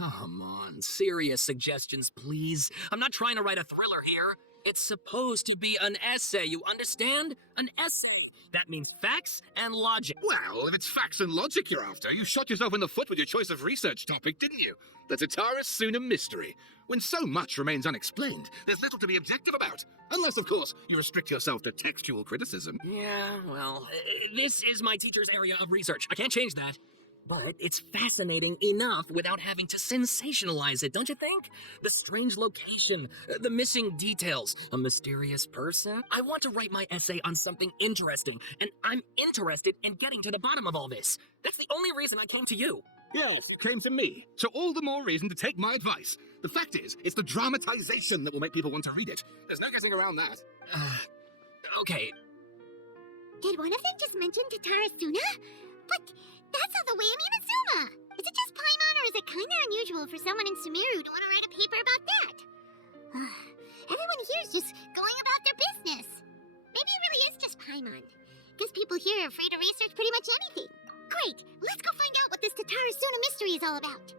Come on, serious suggestions, please. I'm not trying to write a thriller here. It's supposed to be an essay, you understand? An essay. That means facts and logic. Well, if it's facts and logic you're after, you shot yourself in the foot with your choice of research topic, didn't you? The Tatara Suna mystery. When so much remains unexplained, there's little to be objective about. Unless, of course, you restrict yourself to textual criticism. Yeah, well, this is my teacher's area of research. I can't change that. But it's fascinating enough without having to sensationalize it, don't you think? The strange location, the missing details, a mysterious person. I want to write my essay on something interesting, and I'm interested in getting to the bottom of all this. That's the only reason I came to you. Yes, it came to me. So all the more reason to take my advice. The fact is, it's the dramatization that will make people want to read it. There's no getting around that. Okay. Did one of them just mention Tatara Suna? But that's all the way in Inazuma! Is it just Paimon, or is it kinda unusual for someone in Sumeru to want to write a paper about that? Everyone here is just going about their business. Maybe it really is just Paimon. Guess people here are free to research pretty much anything. Great, let's go find out what this Tatara Suna mystery is all about.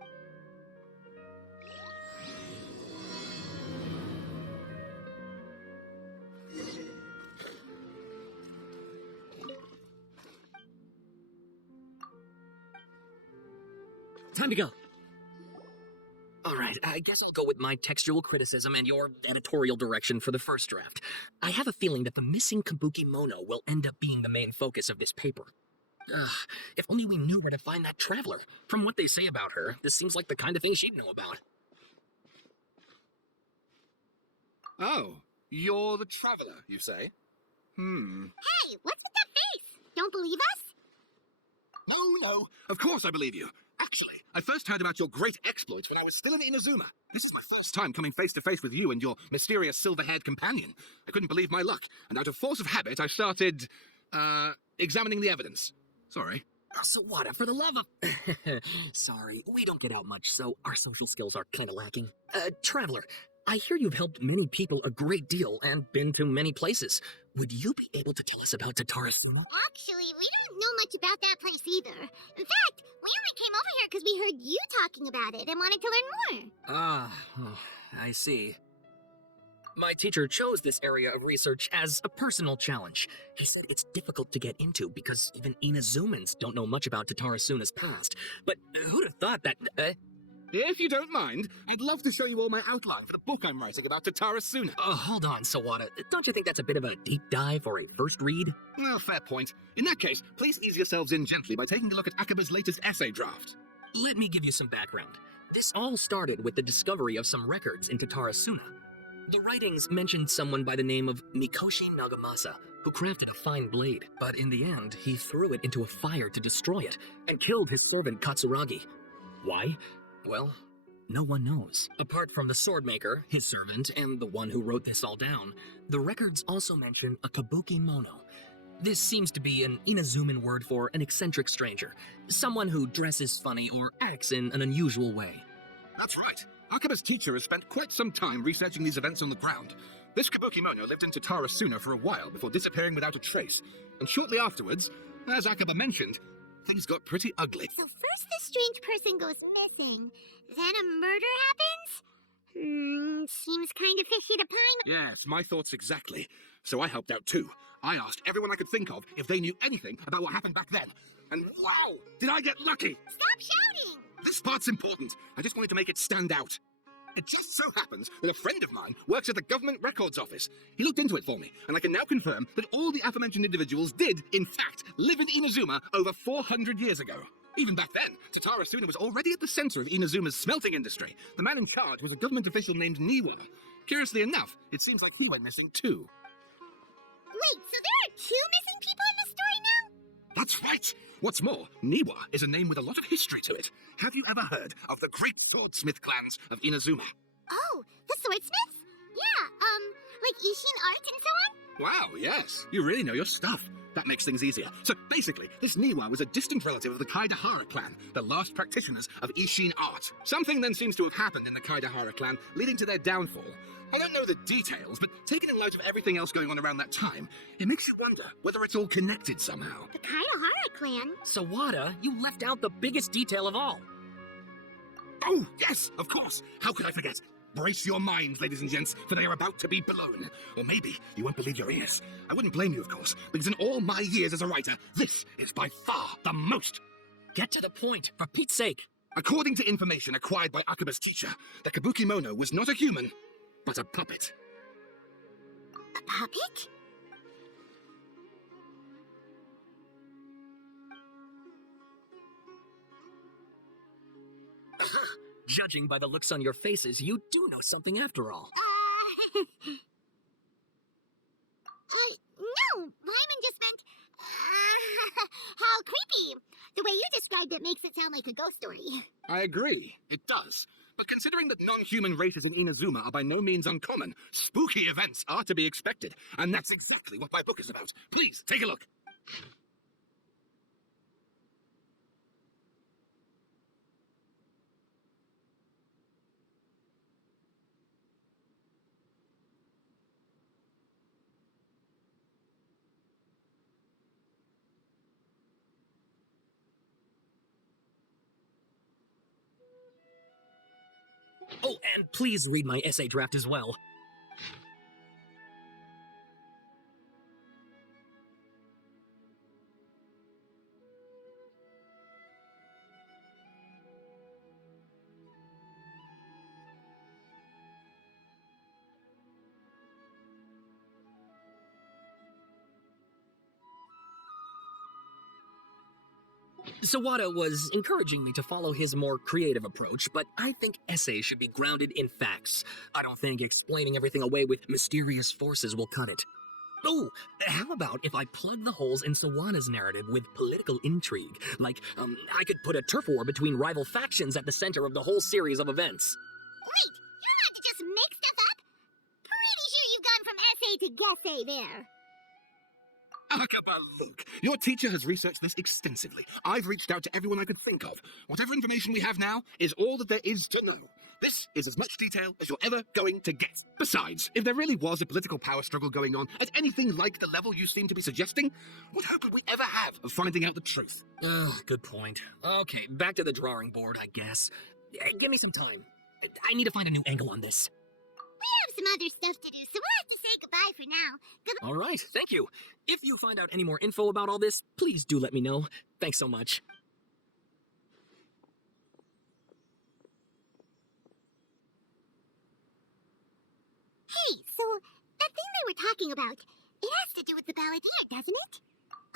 Time to go. Alright, I guess I'll go with my textual criticism and your editorial direction for the first draft. I have a feeling that the missing Kabuki Mono will end up being the main focus of this paper. If only we knew where to find that traveler. From what they say about her, this seems like the kind of thing she'd know about. Oh, you're the traveler, you say? Hey, what's with that face? Don't believe us? No, of course I believe you. Actually, I first heard about your great exploits when I was still in Inazuma. This is my first time coming face to face with you and your mysterious silver-haired companion. I couldn't believe my luck, and out of force of habit, I started, examining the evidence. Sorry. Sawada, for the love of... Sorry, we don't get out much, so our social skills are kinda lacking. Traveler, I hear you've helped many people a great deal and been to many places. Would you be able to tell us about Tatara Suna? Actually, we don't know much about that place either. In fact, we only came over here because we heard you talking about it and wanted to learn more. I see. My teacher chose this area of research as a personal challenge. He said it's difficult to get into because even Inazumans don't know much about Tatara Suna's past. But who'd have thought that... If you don't mind, I'd love to show you all my outline for the book I'm writing about Tatara Suna. Hold on, Sawada. Don't you think that's a bit of a deep dive or a first read? Well, fair point. In that case, please ease yourselves in gently by taking a look at Akaba's latest essay draft. Let me give you some background. This all started with the discovery of some records in Tatara Suna. The writings mentioned someone by the name of Mikoshi Nagamasa, who crafted a fine blade, but in the end, he threw it into a fire to destroy it, and killed his servant Katsuragi. Why? Well, no one knows. Apart from the swordmaker, his servant, and the one who wrote this all down, the records also mention a Kabuki Mono. This seems to be an Inazuman word for an eccentric stranger, someone who dresses funny or acts in an unusual way. That's right. Akaba's teacher has spent quite some time researching these events on the ground. This Kabuki Mono lived in Tatara Suna for a while before disappearing without a trace, and shortly afterwards, as Akaba mentioned, things got pretty ugly. So first this strange person goes missing, then a murder happens? Seems kind of fishy to Paimon. Yes, my thoughts exactly. So I helped out too. I asked everyone I could think of if they knew anything about what happened back then. And wow, did I get lucky! Stop shouting! This part's important. I just wanted to make it stand out. It just so happens that a friend of mine works at the Government Records Office. He looked into it for me, and I can now confirm that all the aforementioned individuals did, in fact, live in Inazuma over 400 years ago. Even back then, Tatara Suna was already at the center of Inazuma's smelting industry. The man in charge was a government official named Niwa. Curiously enough, it seems like he went missing too. Wait, so there are two missing people in this story now? That's right! What's more, Niwa is a name with a lot of history to it. Have you ever heard of the great swordsmith clans of Inazuma? Oh, the swordsmiths? Yeah, like Ishin art and so on? Wow, yes. You really know your stuff. That makes things easier. So basically, this Niwa was a distant relative of the Kaidahara clan, the last practitioners of Ishin art. Something then seems to have happened in the Kaidahara clan, leading to their downfall. I don't know the details, but taken in light of everything else going on around that time, it makes you wonder whether it's all connected somehow. The Kaidahara clan? Sawada, you left out the biggest detail of all. Oh, yes, of course. How could I forget? Brace your minds, ladies and gents, for they are about to be blown. Or maybe you won't believe your ears. I wouldn't blame you, of course, because in all my years as a writer, this is by far the most. Get to the point, for Pete's sake. According to information acquired by Akuba's teacher, the Kabuki Mono was not a human, but a puppet. A puppet? Judging by the looks on your faces, you do know something after all. No, Lyman just meant, how creepy. The way you described it makes it sound like a ghost story. I agree, it does. But considering that non-human races in Inazuma are by no means uncommon, spooky events are to be expected, and that's exactly what my book is about. Please, take a look. Oh, and please read my essay draft as well. Sawada was encouraging me to follow his more creative approach, but I think essays should be grounded in facts. I don't think explaining everything away with mysterious forces will cut it. Oh, how about if I plug the holes in Sawada's narrative with political intrigue? Like, I could put a turf war between rival factions at the center of the whole series of events. Wait, you're allowed to just make stuff up? Pretty sure you've gone from essay to guessay there. Akaba, look, your teacher has researched this extensively. I've reached out to everyone I could think of. Whatever information we have now is all that there is to know. This is as much detail as you're ever going to get. Besides, if there really was a political power struggle going on at anything like the level you seem to be suggesting, what hope would we ever have of finding out the truth? Good point. Okay, back to the drawing board, I guess. Give me some time. I need to find a new angle on this. We have some other stuff to do, so we'll have to say goodbye for now. All right, thank you. If you find out any more info about all this, please do let me know. Thanks so much. Hey, so that thing they were talking about, it has to do with the balladeer, doesn't it?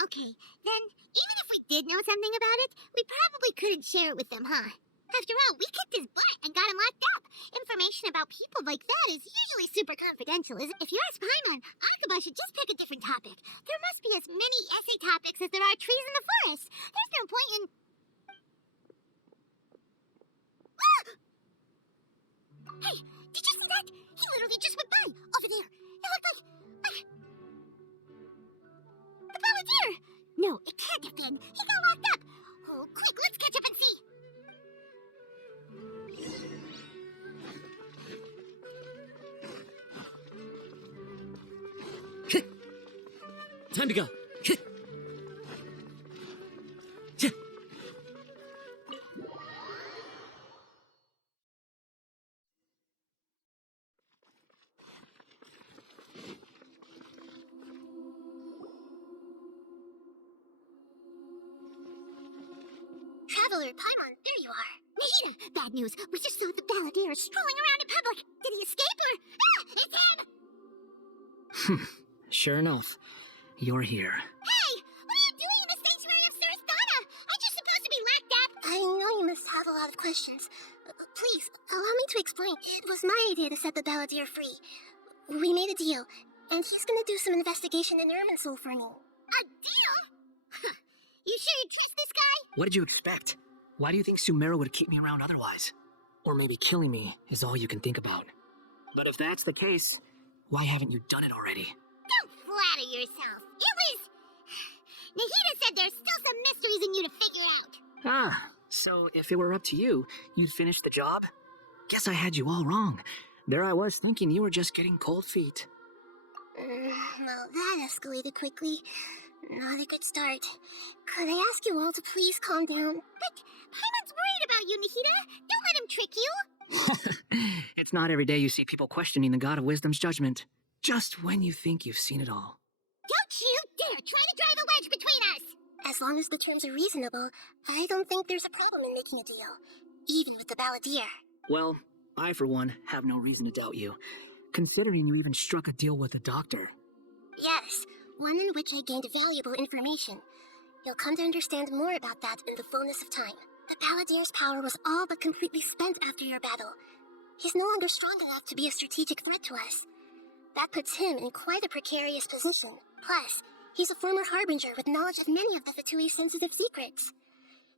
Okay, then even if we did know something about it, we probably couldn't share it with them, huh? After all, we kicked his butt and got him locked up. Information about people like that is usually super confidential. If you ask Paimon, Akaba should just pick a different topic. There must be as many essay topics as there are trees in the forest. There's no point in... Ah! Hey, did you see that? He literally just went by, over there. It looked like... the balladeer! No, it can't have been. He got locked up. Oh, quick, let's catch up and see. Time to go. Traveler, Paimon, there you are. Nahida, bad news. We just saw the balladeer strolling around in public. Did he escape or... Ah, it's him! Sure enough, you're here. Hey, what are you doing in the sanctuary of Surasthana? I'm just supposed to be locked up. I know you must have a lot of questions. Please, allow me to explain. It was my idea to set the balladeer free. We made a deal, and he's gonna do some investigation in Irminsul for me. A deal? Huh. You sure you trust this guy? What did you expect? Why do you think Sumeru would keep me around otherwise? Or maybe killing me is all you can think about. But if that's the case, why haven't you done it already? Don't flatter yourself. It was... Nahida said there's still some mysteries in you to figure out. Ah, so if it were up to you, you'd finish the job? Guess I had you all wrong. There I was thinking you were just getting cold feet. Well, that escalated quickly. Not a good start. Could I ask you all to please calm down? But Paimon's worried about you, Nahida. Don't let him trick you. It's not every day you see people questioning the god of wisdom's judgment. Just when you think you've seen it all. Don't you dare try to drive a wedge between us! As long as the terms are reasonable, I don't think there's a problem in making a deal, even with the balladeer. Well, I, for one, have no reason to doubt you, considering you even struck a deal with the doctor. Yes, one in which I gained valuable information. You'll come to understand more about that in the fullness of time. The balladeer's power was all but completely spent after your battle. He's no longer strong enough to be a strategic threat to us. That puts him in quite a precarious position. Plus, he's a former harbinger with knowledge of many of the Fatui's sensitive secrets.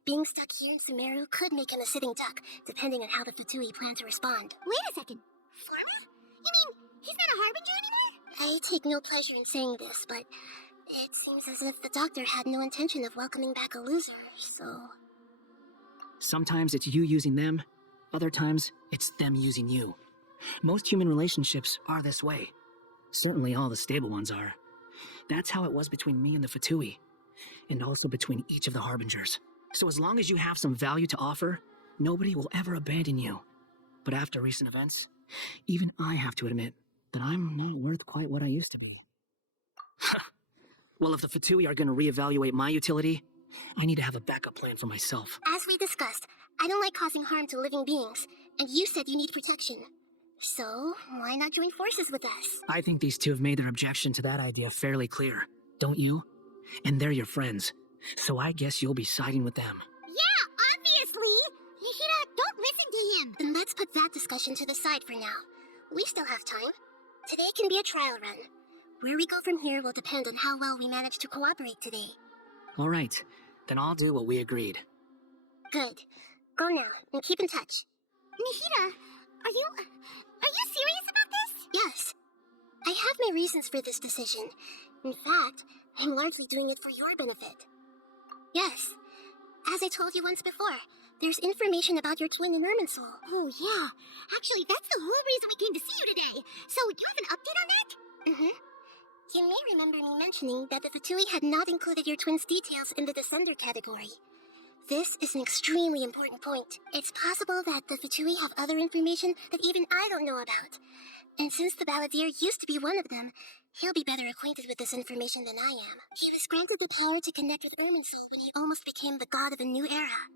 Being stuck here in Sumeru could make him a sitting duck, depending on how the Fatui plan to respond. Wait a second. Former? You mean he's not a harbinger anymore? I take no pleasure in saying this, but it seems as if the doctor had no intention of welcoming back a loser, so... Sometimes it's you using them, other times it's them using you. Most human relationships are this way. Certainly all the stable ones are. That's how it was between me and the Fatui, and also between each of the harbingers. So as long as you have some value to offer, nobody will ever abandon you. But after recent events, even I have to admit that I'm not worth quite what I used to be. Well, if the Fatui are going to reevaluate my utility, I need to have a backup plan for myself. As we discussed, I don't like causing harm to living beings, and you said you need protection. So, why not join forces with us? I think these two have made their objection to that idea fairly clear, don't you? And they're your friends, so I guess you'll be siding with them. Yeah, obviously! Nahida, don't listen to him! Then let's put that discussion to the side for now. We still have time. Today can be a trial run. Where we go from here will depend on how well we manage to cooperate today. All right, then I'll do what we agreed. Good. Go now, and keep in touch. Nahida, are you serious about this? Yes. I have my reasons for this decision. In fact, I'm largely doing it for your benefit. Yes. As I told you once before, there's information about your twin in Irminsul. Oh, yeah. Actually, that's the whole reason we came to see you today. So, you have an update on that? Mm-hmm. You may remember me mentioning that the Fatui had not included your twin's details in the Descender category. This is an extremely important point. It's possible that the Fatui have other information that even I don't know about. And since the balladeer used to be one of them, he'll be better acquainted with this information than I am. He was granted the power to connect with Irminsul when he almost became the god of a new era.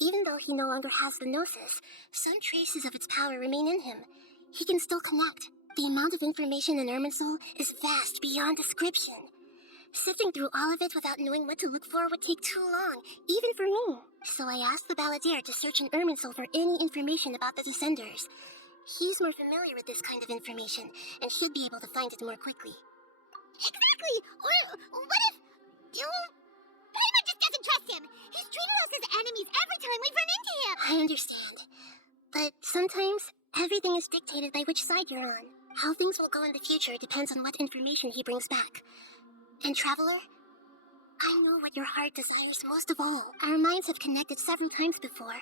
Even though he no longer has the Gnosis, some traces of its power remain in him. He can still connect. The amount of information in Irminsul is vast beyond description. Sifting through all of it without knowing what to look for would take too long, even for me. So I asked the balladeer to search in Irminsul for any information about the Descenders. He's more familiar with this kind of information, and should be able to find it more quickly. Exactly! Or what if... Paimon just doesn't trust him! He's treated us as enemies every time we run into him! I understand. But sometimes, everything is dictated by which side you're on. How things will go in the future depends on what information he brings back. And Traveler, I know what your heart desires most of all. Our minds have connected several times before.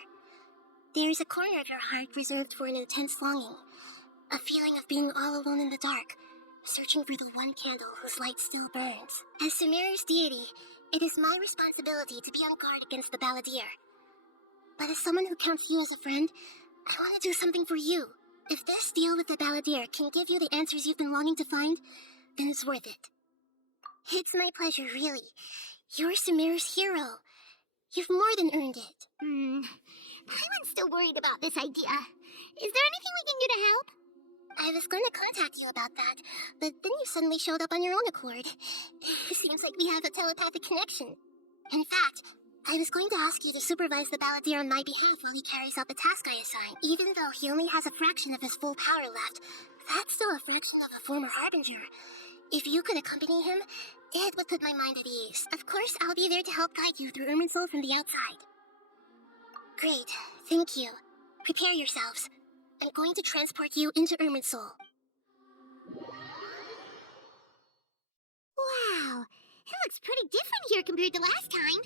There is a corner of your heart reserved for an intense longing. A feeling of being all alone in the dark, searching for the one candle whose light still burns. As Sumeru's deity, it is my responsibility to be on guard against the balladeer. But as someone who counts you as a friend, I want to do something for you. If this deal with the balladeer can give you the answers you've been longing to find, then it's worth it. It's my pleasure, really. You're Sumeru's hero. You've more than earned it. Paimon's still worried about this idea. Is there anything we can do to help? I was going to contact you about that, but then you suddenly showed up on your own accord. It seems like we have a telepathic connection. In fact, I was going to ask you to supervise the balladeer on my behalf while he carries out the task I assign. Even though he only has a fraction of his full power left, that's still a fraction of a former harbinger. If you could accompany him, it would put my mind at ease. Of course, I'll be there to help guide you through Irminsul from the outside. Great, thank you. Prepare yourselves. I'm going to transport you into Irminsul. Wow, it looks pretty different here compared to last time.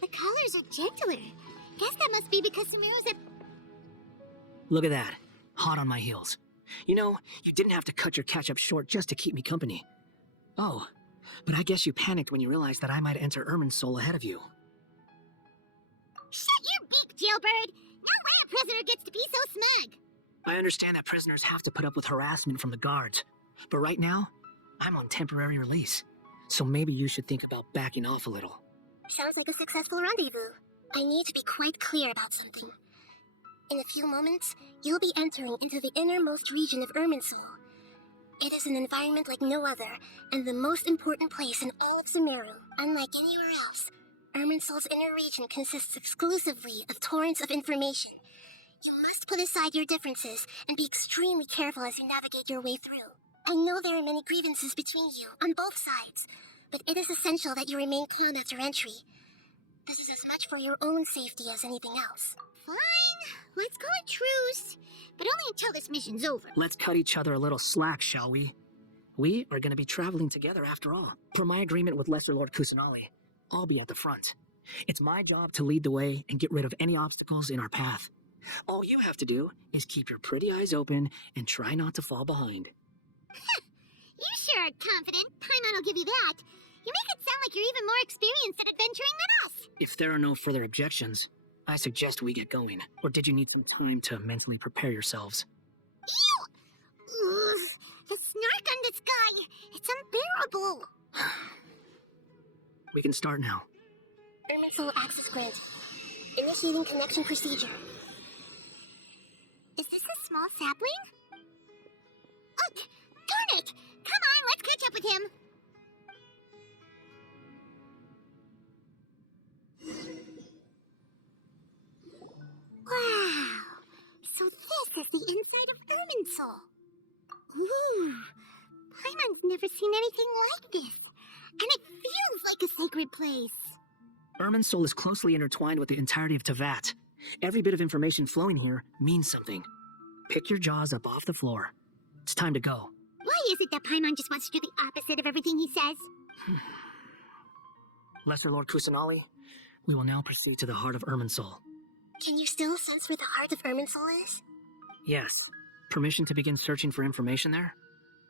The colors are gentler. Guess that must be because Sumeru's Look at that, hot on my heels. You know, you didn't have to cut your catch-up short just to keep me company. Oh, but I guess you panicked when you realized that I might enter Irminsul ahead of you. Shut your beak, jailbird! way a prisoner gets to be so smug. I understand that prisoners have to put up with harassment from the guards, but right now, I'm on temporary release. So maybe you should think about backing off a little. Sounds like a successful rendezvous. I need to be quite clear about something. In a few moments, you'll be entering into the innermost region of Irminsul. It is an environment like no other, and the most important place in all of Sumeru. Unlike anywhere else, Irminsul's inner region consists exclusively of torrents of information. You must put aside your differences and be extremely careful as you navigate your way through. I know there are many grievances between you, on both sides, but it is essential that you remain calm after entry. This is as much for your own safety as anything else. Fine, let's call it truce. But only until this mission's over. Let's cut each other a little slack, shall we? We are going to be traveling together after all. Per my agreement with Lesser Lord Kusanali, I'll be at the front. It's my job to lead the way and get rid of any obstacles in our path. All you have to do is keep your pretty eyes open and try not to fall behind. You sure are confident. Paimon will give you that. You make it sound like you're even more experienced at adventuring than us. If there are no further objections, I suggest we get going. Or did you need some time to mentally prepare yourselves? Ew! Ugh, the snark on this guy. It's unbearable. We can start now. Irminsul access granted. Initiating connection procedure. Is this a small sapling? Oh, darn it! Come on, let's catch up with him. Wow! So this is the inside of Irminsul. Ooh! Paimon's never seen anything like this. And it feels like a sacred place. Irminsul is closely intertwined with the entirety of Tevat. Every bit of information flowing here means something. Pick your jaws up off the floor. It's time to go. Why is it that Paimon just wants to do the opposite of everything he says? Lesser Lord Kusanali, we will now proceed to the heart of Irminsul. Can you still sense where the heart of Irminsul is? Yes. Permission to begin searching for information there?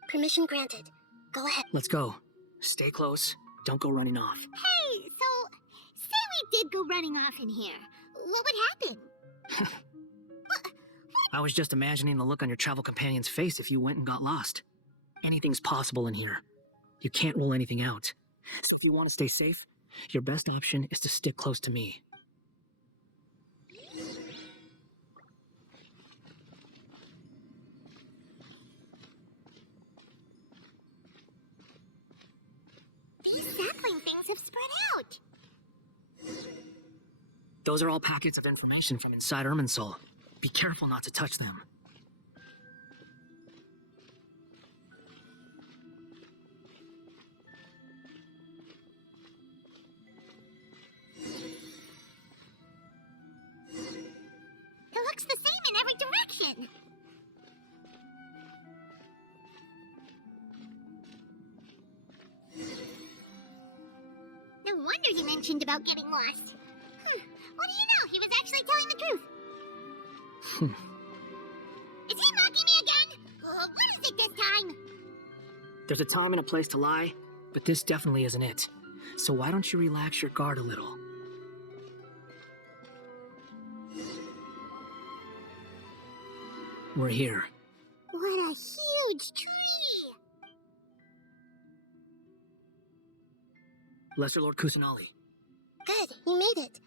Permission granted. Go ahead. Let's go. Stay close. Don't go running off. Hey, so, say we did go running off in here. What would happen? I was just imagining the look on your travel companion's face if you went and got lost. Anything's possible in here. You can't rule anything out. So if you want to stay safe, your best option is to stick close to me. These sapling things have spread out. Those are all packets of information from inside Irminsul. Be careful not to touch them. It looks the same in every direction. No wonder you mentioned about getting lost. What do you know? He was actually telling the truth. Is he mocking me again? What is it this time? There's a time and a place to lie, but this definitely isn't it. So why don't you relax your guard a little? We're here. What a huge tree! Lesser Lord Kusanali, Good, you made it.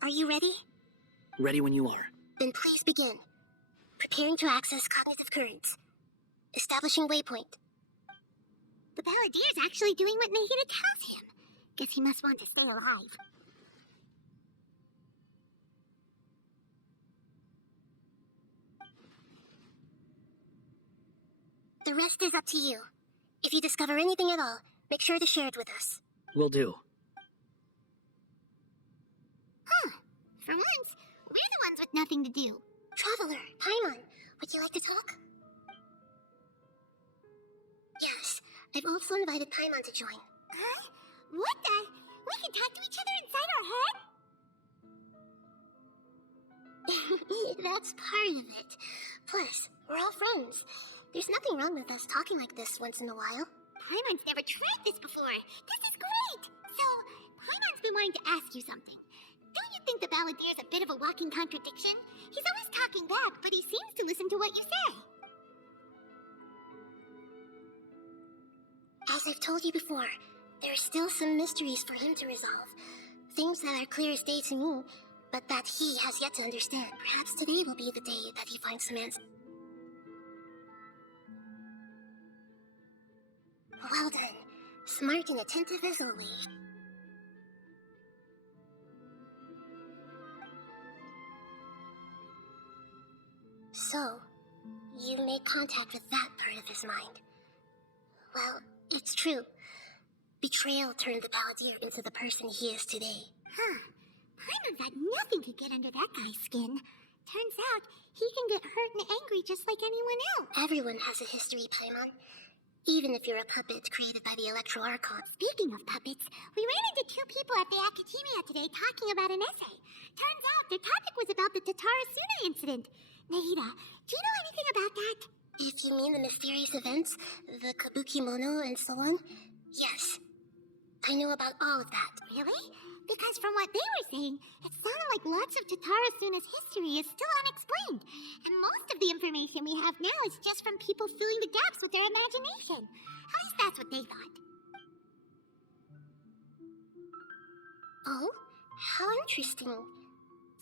Are you ready? ready when you are. Then please begin. Preparing to access cognitive currents. Establishing waypoint. The Balladier's actually doing what Nahida tells him. Guess he must want to stay alive. The rest is up to you. If you discover anything at all, make sure to share it with us. Will do. For once, we're the ones with nothing to do. Traveler, Paimon, would you like to talk? Yes, I've also invited Paimon to join. Huh? What the? We can talk to each other inside our head? That's part of it. Plus, we're all friends. There's nothing wrong with us talking like this once in a while. Paimon's never tried this before. This is great. So, Paimon's been wanting to ask you something. Don't you think the Balladeer's a bit of a walking contradiction. He's always talking back, but he seems to listen to what you say. As I've told you before, there are still some mysteries for him to resolve. Things that are clear as day to me, but that he has yet to understand. Perhaps today will be the day that he finds some answers. Well done. Smart and attentive as always. So, you made contact with that part of his mind. Well, it's true. Betrayal turned the Balladeer into the person he is today. Huh. Paimon thought nothing could get under that guy's skin. Turns out, he can get hurt and angry just like anyone else. Everyone has a history, Paimon. Even if you're a puppet created by the Electro Archon. Speaking of puppets, we ran into two people at the Academia today talking about an essay. Turns out their topic was about the Tatarasuna incident. Nahida, do you know anything about that? If you mean the mysterious events, the Kabuki Mono and so on, yes. I know about all of that. Really? Because from what they were saying, it sounded like lots of Tatarasuna's history is still unexplained. And most of the information we have now is just from people filling the gaps with their imagination. At least that's what they thought. Oh, how interesting.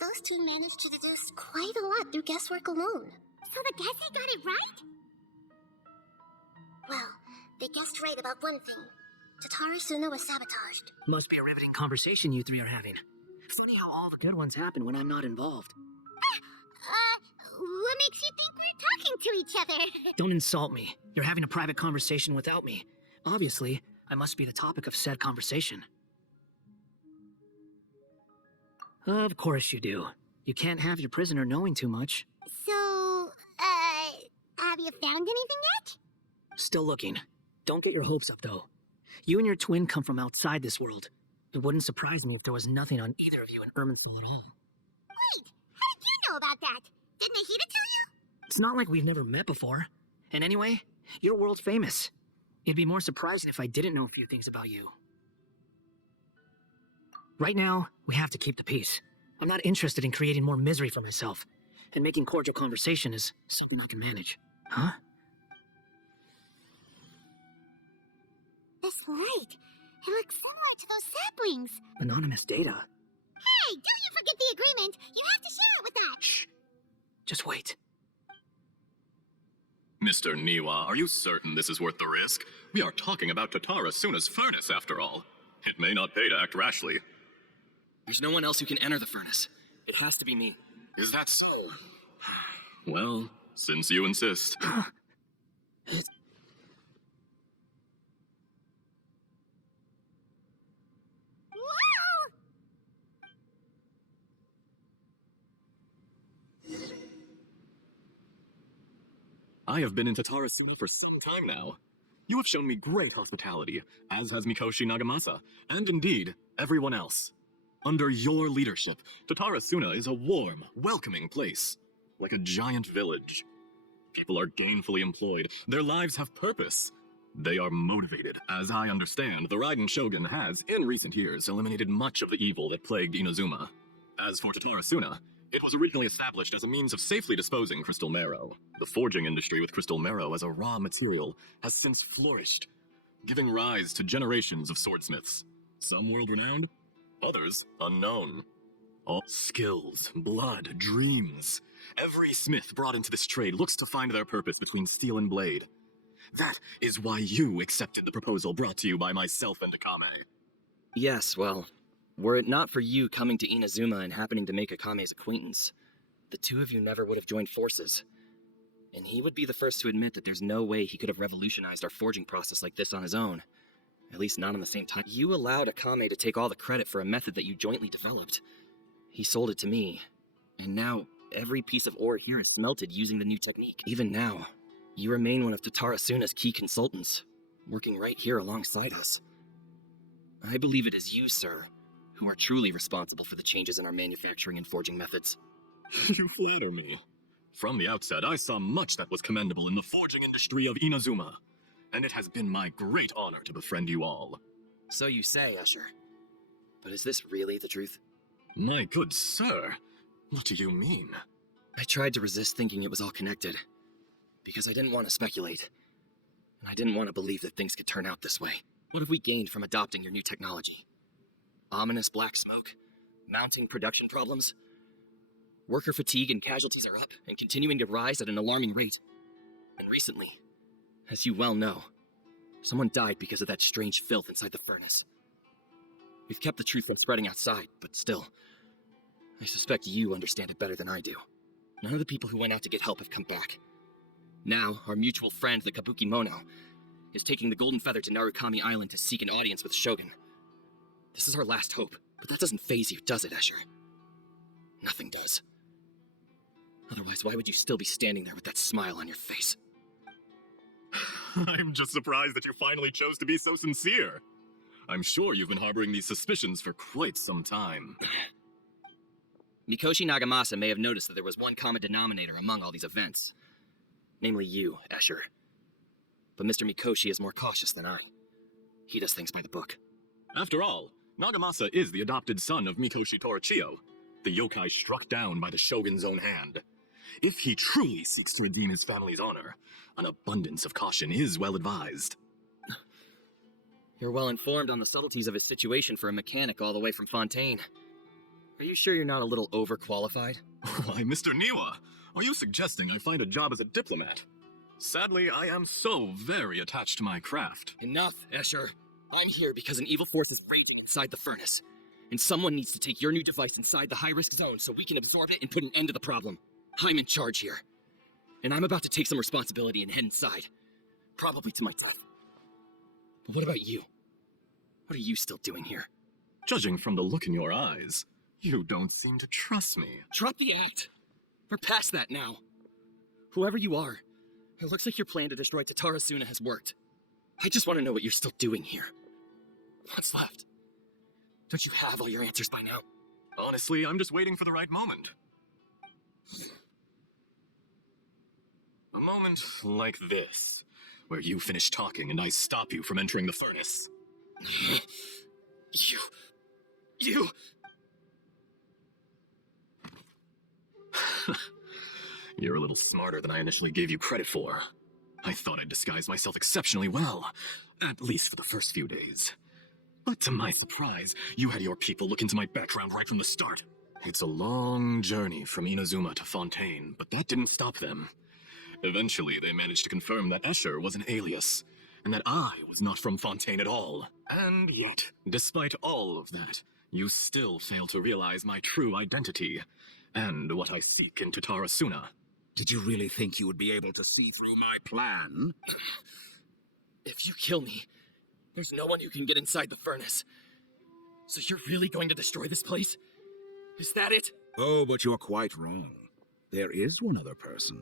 Those two managed to deduce quite a lot through guesswork alone. So the guessing got it right? Well, they guessed right about one thing. Tatarasuna was sabotaged. Must be a riveting conversation you three are having. Funny how all the good ones happen when I'm not involved. What makes you think we're talking to each other? Don't insult me. You're having a private conversation without me. Obviously, I must be the topic of said conversation. Of course you do. You can't have your prisoner knowing too much. So, have you found anything yet? Still looking. Don't get your hopes up, though. You and your twin come from outside this world. It wouldn't surprise me if there was nothing on either of you in Irminthal at all. Wait, how did you know about that? Did Nahida tell you? It's not like we've never met before. And anyway, you're world famous. It'd be more surprising if I didn't know a few things about you. Right now, we have to keep the peace. I'm not interested in creating more misery for myself. And making cordial conversation is something I can manage. Huh? This light, it looks similar to those saplings. Anonymous data. Hey, don't you forget the agreement. You have to share it with us. Shh. Just wait. Mr. Niwa, are you certain this is worth the risk? We are talking about Tatarasuna's furnace, after all. It may not pay to act rashly. There's no one else who can enter the furnace. It has to be me. Is that so? Well, since you insist. I have been in Tatarasuna for some time now. You have shown me great hospitality, as has Mikoshi Nagamasa, and indeed, everyone else. Under your leadership, Tatarasuna is a warm, welcoming place, like a giant village. People are gainfully employed, their lives have purpose. They are motivated. As I understand, the Raiden Shogun has, in recent years, eliminated much of the evil that plagued Inazuma. As for Tatarasuna, it was originally established as a means of safely disposing crystal marrow. The forging industry with crystal marrow as a raw material has since flourished, giving rise to generations of swordsmiths. Some world-renowned, others unknown. All skills, blood, dreams. Every smith brought into this trade looks to find their purpose between steel and blade. That is why you accepted the proposal brought to you by myself and Akame. Yes, well, were it not for you coming to Inazuma and happening to make Akame's acquaintance, the two of you never would have joined forces. And he would be the first to admit that there's no way he could have revolutionized our forging process like this on his own. At least not on the same time. You allowed Akame to take all the credit for a method that you jointly developed. He sold it to me, and now every piece of ore here is smelted using the new technique. Even now, you remain one of Tatarasuna's key consultants, working right here alongside us. I believe it is you, sir, who are truly responsible for the changes in our manufacturing and forging methods. You flatter me. From the outset, I saw much that was commendable in the forging industry of Inazuma, and it has been my great honor to befriend you all. So you say, Usher. But is this really the truth? My good sir, what do you mean? I tried to resist thinking it was all connected, because I didn't want to speculate, and I didn't want to believe that things could turn out this way. What have we gained from adopting your new technology? Ominous black smoke? Mounting production problems? Worker fatigue and casualties are up and continuing to rise at an alarming rate. And recently, as you well know, someone died because of that strange filth inside the furnace. We've kept the truth from spreading outside, but still, I suspect you understand it better than I do. None of the people who went out to get help have come back. Now, our mutual friend, the Kabuki Mono, is taking the Golden Feather to Narukami Island to seek an audience with Shogun. This is our last hope, but that doesn't faze you, does it, Escher? Nothing does. Otherwise, why would you still be standing there with that smile on your face? I'm just surprised that you finally chose to be so sincere. I'm sure you've been harboring these suspicions for quite some time. Mikoshi Nagamasa may have noticed that there was one common denominator among all these events. Namely you, Escher. But Mr. Mikoshi is more cautious than I. He does things by the book. After all, Nagamasa is the adopted son of Mikoshi Torichiyo, the yokai struck down by the Shogun's own hand. If he truly seeks to redeem his family's honor, an abundance of caution is well advised. You're well informed on the subtleties of his situation for a mechanic all the way from Fontaine. Are you sure you're not a little overqualified? Why, Mr. Niwa, are you suggesting I find a job as a diplomat? Sadly, I am so very attached to my craft. Enough, Escher. I'm here because an evil force is raging inside the furnace. And someone needs to take your new device inside the high-risk zone so we can absorb it and put an end to the problem. I'm in charge here. And I'm about to take some responsibility and head inside. Probably to my death. But what about you? What are you still doing here? Judging from the look in your eyes, you don't seem to trust me. Drop the act. We're past that now. Whoever you are, it looks like your plan to destroy Tatarasuna has worked. I just want to know what you're still doing here. What's left? Don't you have all your answers by now? Honestly, I'm just waiting for the right moment. A moment like this, where you finish talking and I stop you from entering the furnace. You... You're a little smarter than I initially gave you credit for. I thought I'd disguise myself exceptionally well, at least for the first few days. But to my surprise, you had your people look into my background right from the start. It's a long journey from Inazuma to Fontaine, but that didn't stop them. Eventually, they managed to confirm that Escher was an alias, and that I was not from Fontaine at all. And yet, despite all of that, you still fail to realize my true identity, and what I seek in Tatarasuna. Did you really think you would be able to see through my plan? If you kill me, there's no one who can get inside the furnace. So you're really going to destroy this place? Is that it? Oh, but you're quite wrong. There is one other person.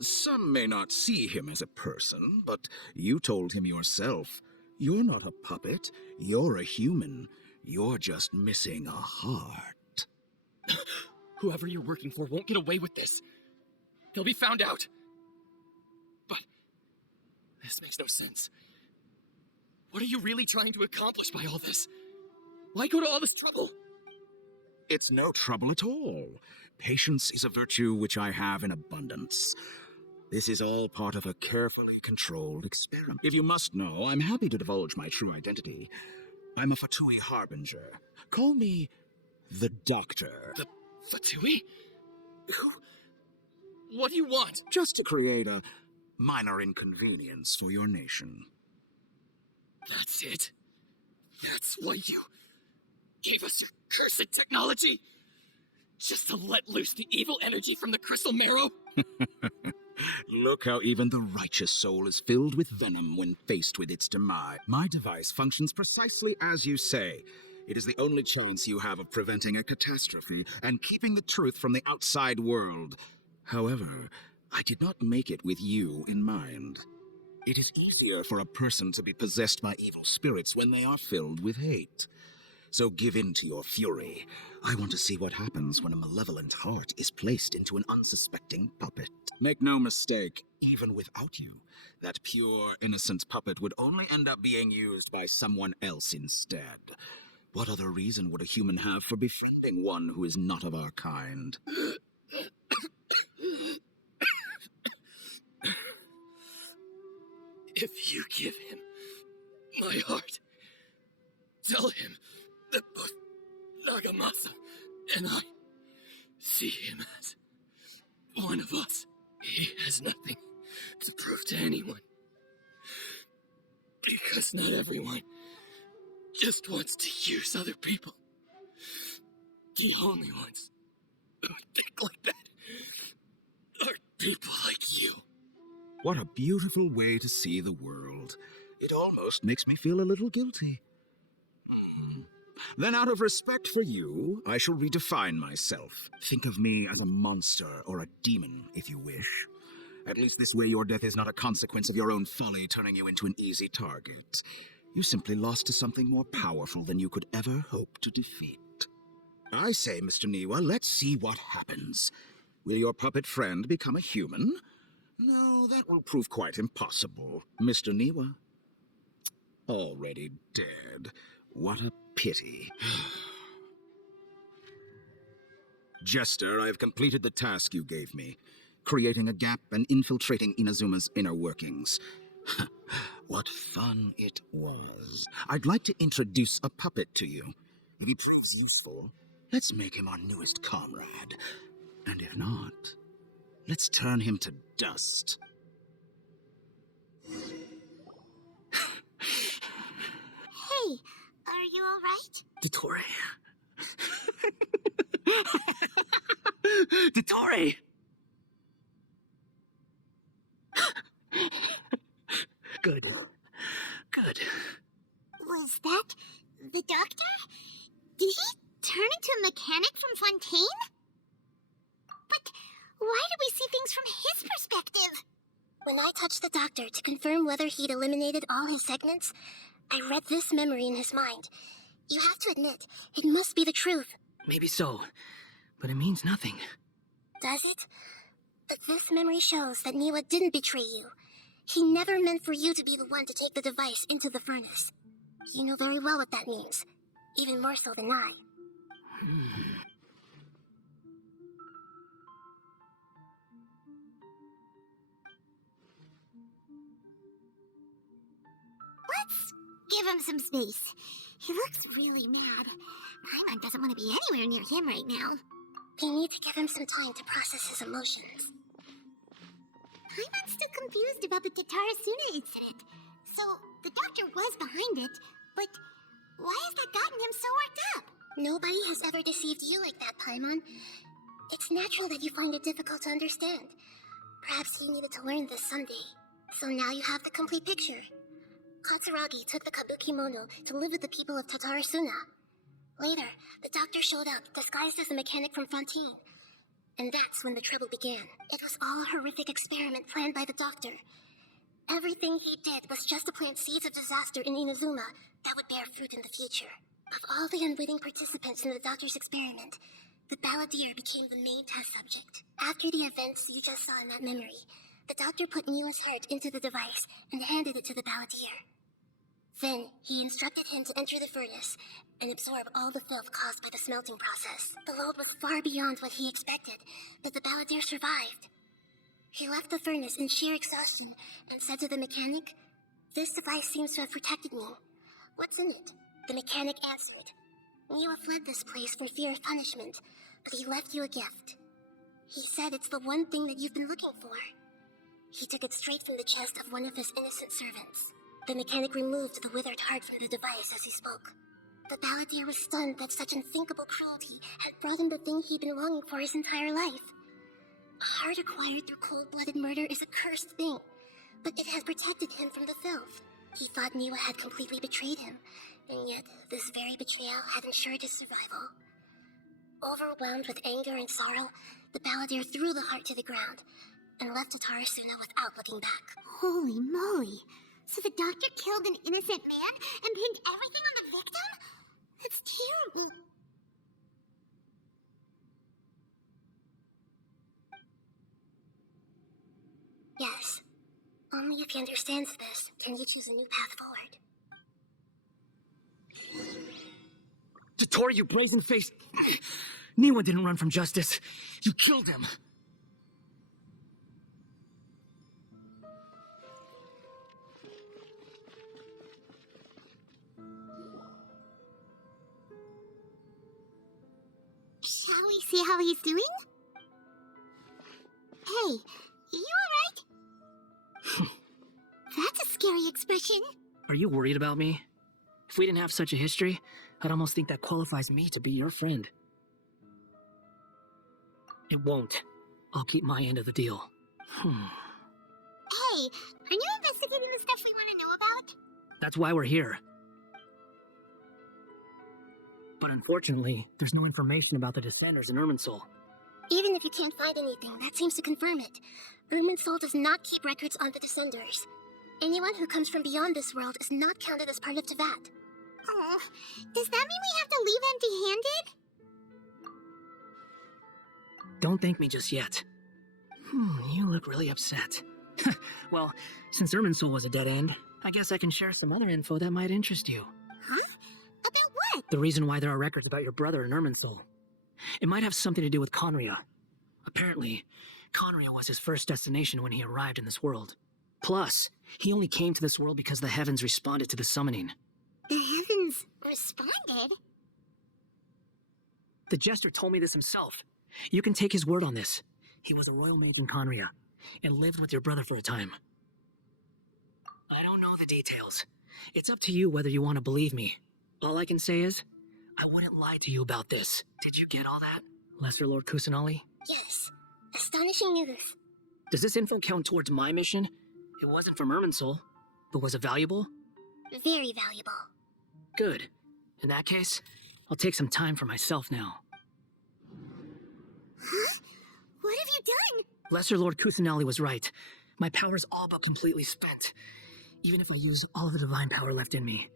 Some may not see him as a person, but you told him yourself. You're not a puppet. You're a human. You're just missing a heart. Whoever you're working for won't get away with this. They'll be found out. But this makes no sense. What are you really trying to accomplish by all this? Why go to all this trouble? It's no trouble at all. Patience is a virtue which I have in abundance. This is all part of a carefully controlled experiment. If you must know, I'm happy to divulge my true identity. I'm a Fatui Harbinger. Call me the Doctor. The Fatui? What do you want? Just to create a minor inconvenience for your nation. That's it? That's why you gave us your cursed technology? Just to let loose the evil energy from the crystal marrow? Look how even the righteous soul is filled with venom when faced with its demise. My device functions precisely as you say. It is the only chance you have of preventing a catastrophe and keeping the truth from the outside world. However, I did not make it with you in mind. It is easier for a person to be possessed by evil spirits when they are filled with hate. So give in to your fury. I want to see what happens when a malevolent heart is placed into an unsuspecting puppet. Make no mistake, even without you, that pure, innocent puppet would only end up being used by someone else instead. What other reason would a human have for befriending one who is not of our kind? If you give him my heart, tell him that both Nagamasa and I see him as one of us. He has nothing to prove to anyone. Because not everyone just wants to use other people. The only ones who think like that are people like you. What a beautiful way to see the world. It almost makes me feel a little guilty. Then out of respect for you, I shall redefine myself. Think of me as a monster or a demon, if you wish. At least this way your death is not a consequence of your own folly turning you into an easy target. You simply lost to something more powerful than you could ever hope to defeat. I say, Mr. Niwa, let's see what happens. Will your puppet friend become a human? No, that will prove quite impossible. Mr. Niwa? Already dead. What a pity. Jester, I have completed the task you gave me, creating a gap and infiltrating Inazuma's inner workings. What fun it was. I'd like to introduce a puppet to you. If he proves useful, let's make him our newest comrade. And if not, let's turn him to dust. Hey, are you alright? Dottore. Dottore! Good. Good. Was that the doctor? Did he turn into a mechanic from Fontaine? But why did we see things from his perspective? When I touched the doctor to confirm whether he'd eliminated all his segments, I read this memory in his mind. You have to admit, it must be the truth. Maybe so, but it means nothing. Does it? This memory shows that Niwa didn't betray you. He never meant for you to be the one to take the device into the furnace. You know very well what that means, even more so than I. Let's give him some space. He looks really mad. Paimon doesn't want to be anywhere near him right now. We need to give him some time to process his emotions. Paimon's still confused about the Tatarasuna incident. So, the doctor was behind it, but why has that gotten him so worked up? Nobody has ever deceived you like that, Paimon. It's natural that you find it difficult to understand. Perhaps you needed to learn this someday. So now you have the complete picture. Katsuragi took the Kabukimono to live with the people of Tatarasuna. Later, the doctor showed up, disguised as a mechanic from Fontaine. And that's when the trouble began. It was all a horrific experiment planned by the doctor. Everything he did was just to plant seeds of disaster in Inazuma that would bear fruit in the future. Of all the unwitting participants in the doctor's experiment, the balladeer became the main test subject. After the events you just saw in that memory, the doctor put Niwa's heart into the device and handed it to the balladeer. Then, he instructed him to enter the furnace and absorb all the filth caused by the smelting process. The load was far beyond what he expected, but the balladeer survived. He left the furnace in sheer exhaustion and said to the mechanic, "This device seems to have protected me. What's in it?" The mechanic answered, "Niwa fled this place for fear of punishment, but he left you a gift. He said it's the one thing that you've been looking for." He took it straight from the chest of one of his innocent servants. The mechanic removed the withered heart from the device as he spoke. The balladeer was stunned that such unthinkable cruelty had brought him the thing he'd been longing for his entire life. A heart acquired through cold-blooded murder is a cursed thing, but it had protected him from the filth. He thought Niwa had completely betrayed him, and yet this very betrayal had ensured his survival. Overwhelmed with anger and sorrow, the balladeer threw the heart to the ground and left Tatarasuna without looking back. Holy moly! So the doctor killed an innocent man and pinned everything on the victim? That's terrible. Yes. Only if he understands this can you choose a new path forward. Dottore, you brazen-faced... Niwa didn't run from justice. You killed him. Shall we see how he's doing? Hey, you alright? That's a scary expression. Are you worried about me? If we didn't have such a history, I'd almost think that qualifies me to be your friend. It won't. I'll keep my end of the deal. Hey, are you investigating the stuff we want to know about? That's why we're here. But unfortunately, there's no information about the Descenders in Irminsul. Even if you can't find anything, that seems to confirm it. Irminsul does not keep records on the Descenders. Anyone who comes from beyond this world is not counted as part of Tevat. Oh, does that mean we have to leave empty-handed? Don't thank me just yet. You look really upset. Well, since Irminsul was a dead end, I guess I can share some other info that might interest you. Huh? About what? The reason why there are records about your brother in Irminsul. It might have something to do with Conria. Apparently, Conria was his first destination when he arrived in this world. Plus, he only came to this world because the heavens responded to the summoning. The heavens responded? The jester told me this himself. You can take his word on this. He was a royal mage in Conria, and lived with your brother for a time. I don't know the details. It's up to you whether you want to believe me. All I can say is, I wouldn't lie to you about this. Did you get all that, Lesser Lord Kusanali? Yes. Astonishing news. Does this info count towards my mission? It wasn't from Irminsul, but was it valuable? Very valuable. Good. In that case, I'll take some time for myself now. Huh? What have you done? Lesser Lord Kusanali was right. My power's all but completely spent. Even if I use all of the divine power left in me,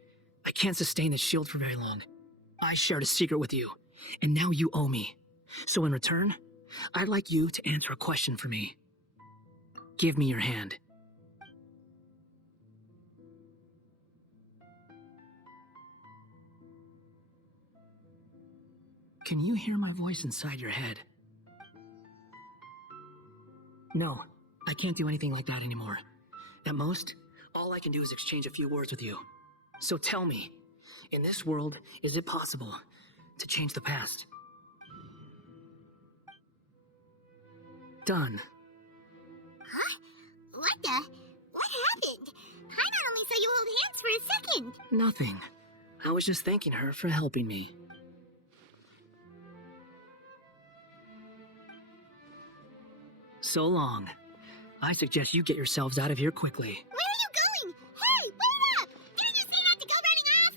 I can't sustain this shield for very long. I shared a secret with you, and now you owe me. So in return, I'd like you to answer a question for me. Give me your hand. Can you hear my voice inside your head? No, I can't do anything like that anymore. At most, all I can do is exchange a few words with you. So tell me, in this world, is it possible to change the past? Done. Huh? What happened? Paimon only saw you hold hands for a second. Nothing. I was just thanking her for helping me. So long. I suggest you get yourselves out of here quickly. Where are you going? Hey, wait up! Didn't you say not to go running off?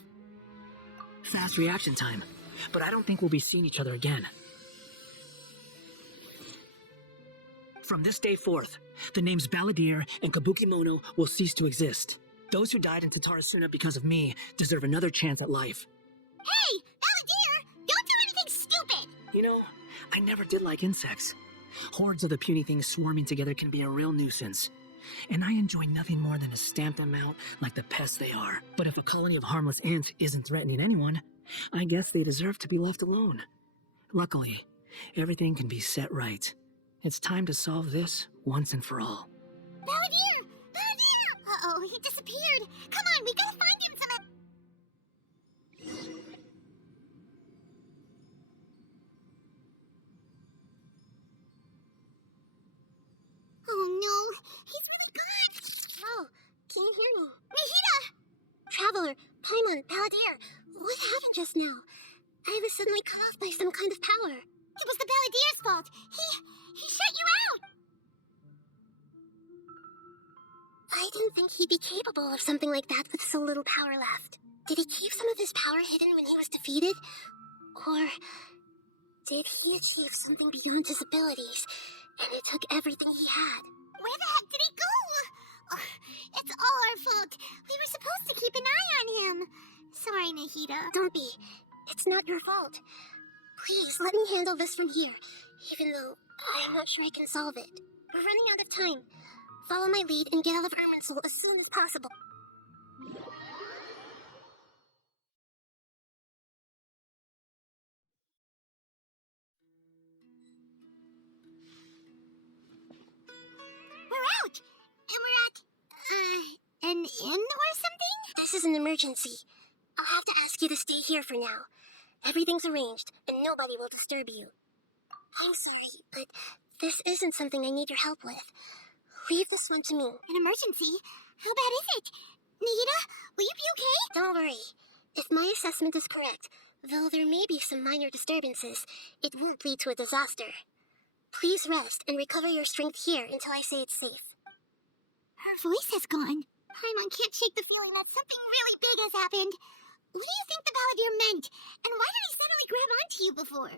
Fast reaction time. But I don't think we'll be seeing each other again. From this day forth, the names Balladeer and Kabukimono will cease to exist. Those who died in Tatarasuna because of me deserve another chance at life. Hey, Balladeer! Don't do anything stupid! You know, I never did like insects. Hordes of the puny things swarming together can be a real nuisance. And I enjoy nothing more than to stamp them out like the pests they are. But if a colony of harmless ants isn't threatening anyone, I guess they deserve to be left alone. Luckily, everything can be set right. It's time to solve this once and for all. Balladeer! Balladeer! Uh-oh, he disappeared. Come on, we gotta find him some... Oh no, he's gone! Oh, can you hear me? Nahida! Traveler, Paimon, Balladeer, what happened just now? I was suddenly cut off by some kind of power. It was the Balladeer's fault. He shut you out! I didn't think he'd be capable of something like that with so little power left. Did he keep some of his power hidden when he was defeated? Or did he achieve something beyond his abilities, and it took everything he had? Where the heck did he go? Oh, it's all our fault. We were supposed to keep an eye on him. Sorry, Nahida. Don't be. It's not your fault. Please, let me handle this from here, even though I'm not sure I can solve it. We're running out of time. Follow my lead and get out of Irminsul as soon as possible. in or something? This is an emergency. I'll have to ask you to stay here for now. Everything's arranged, and nobody will disturb you. I'm sorry, but this isn't something I need your help with. Leave this one to me. An emergency? How bad is it? Nahida, will you be okay? Don't worry. If my assessment is correct, though there may be some minor disturbances, it won't lead to a disaster. Please rest and recover your strength here until I say it's safe. Her voice has gone. Paimon can't shake the feeling that something really big has happened. What do you think the balladeer meant? And why did he suddenly grab onto you before?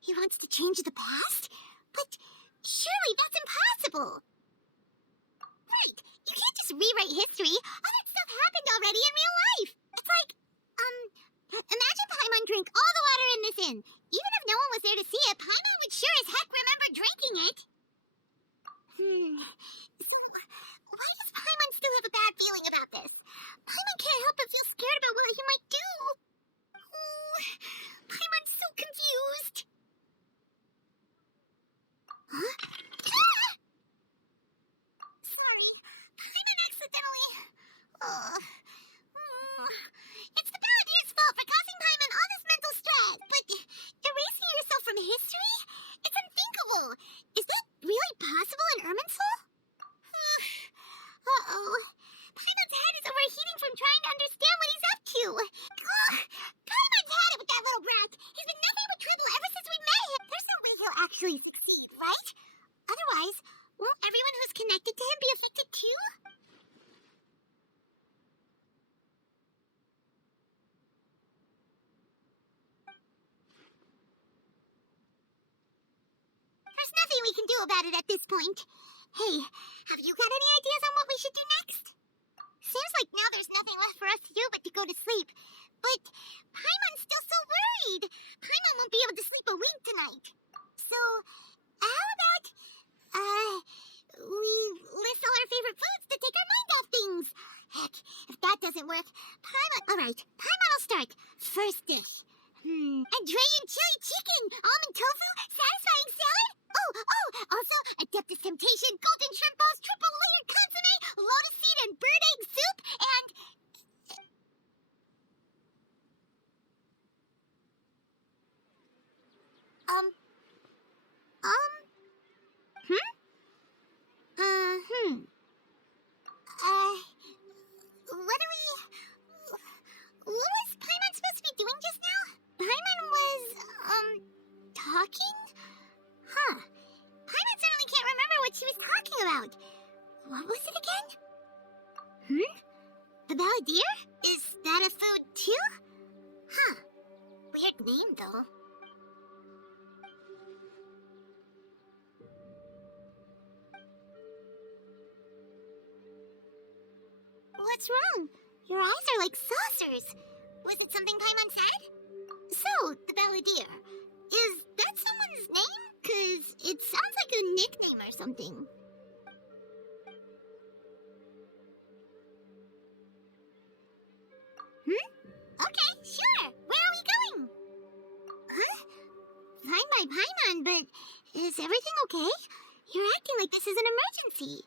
He wants to change the past? But surely that's impossible! Right, you can't just rewrite history. All that stuff happened already in real life. It's like, imagine Paimon drank all the water in this inn. Even if no one was there to see it, Paimon would sure as heck remember drinking it. So, why does Paimon still have a bad feeling about this? Paimon can't help but feel scared about what he might do. Oh, Paimon's so confused. Huh? Ah! Sorry, Paimon accidentally... It's the balladeer's fault for causing Paimon all this mental stress, but erasing yourself from history? It's unthinkable. Is that really possible in Irminsul? Uh-oh. Paimon's head is overheating from trying to understand what he's up to. Paimon's had it with that little brat. He's been nothing but trouble ever since we met him. There's no way he'll actually succeed, right? Otherwise, won't everyone who's connected to him be affected too? There's nothing we can do about it at this point. Hey, have you got any ideas on what we should do next? Seems like now there's nothing left for us to do but to go to sleep. But Paimon's still so worried. Paimon won't be able to sleep a wink tonight. So, how about, we list all our favorite foods to take our mind off things? Heck, if that doesn't work, Alright, Paimon will start. First dish. Adrean chili chicken, almond tofu, satisfying salad. Also, Adeptus Temptation, golden shrimp balls, triple layered consomme, lotus seed and bird egg soup, and... What was Paimon supposed to be doing just now? Paimon was, talking? Huh. Paimon certainly can't remember what she was talking about. What was it again? The balladeer? Is that a food too? Huh. Weird name, though. What's wrong? Your eyes are like saucers. Was it something Paimon said? So, the balladeer. Is that someone's name? 'Cause it sounds like a nickname or something. Okay, sure. Where are we going? Huh? Fine by Paimon, but is everything okay? You're acting like this is an emergency.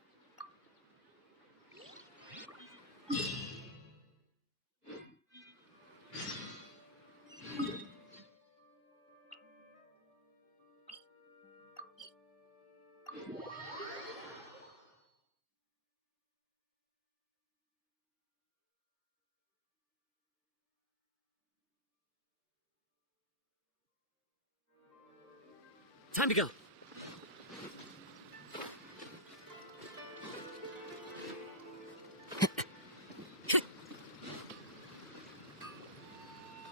Time to go. We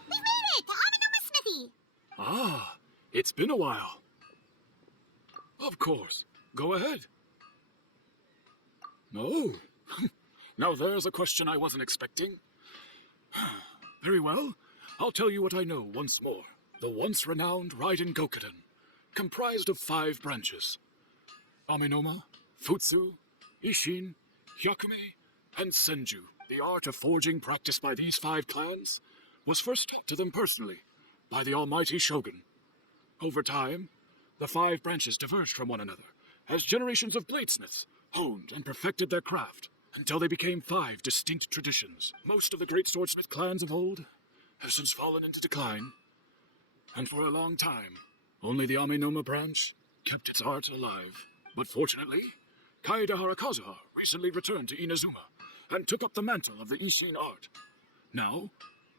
made it! The Ononoma Smithy! Ah, it's been a while. Of course. Go ahead. No. Now there's a question I wasn't expecting. Very well. I'll tell you what I know once more. The once renowned Raiden Gokuden, comprised of 5 branches. Aminoma, Futsu, Ishin, Hyakume, and Senju, The art of forging practiced by these 5 clans was first taught to them personally by the almighty Shogun. Over time, the 5 branches diverged from one another as generations of bladesmiths honed and perfected their craft until they became 5 distinct traditions. Most of the great swordsmith clans of old have since fallen into decline, and for a long time, only the Amenoma branch kept its art alive. But fortunately, Kaedahara Kazuha recently returned to Inazuma and took up the mantle of the Ishin art. Now,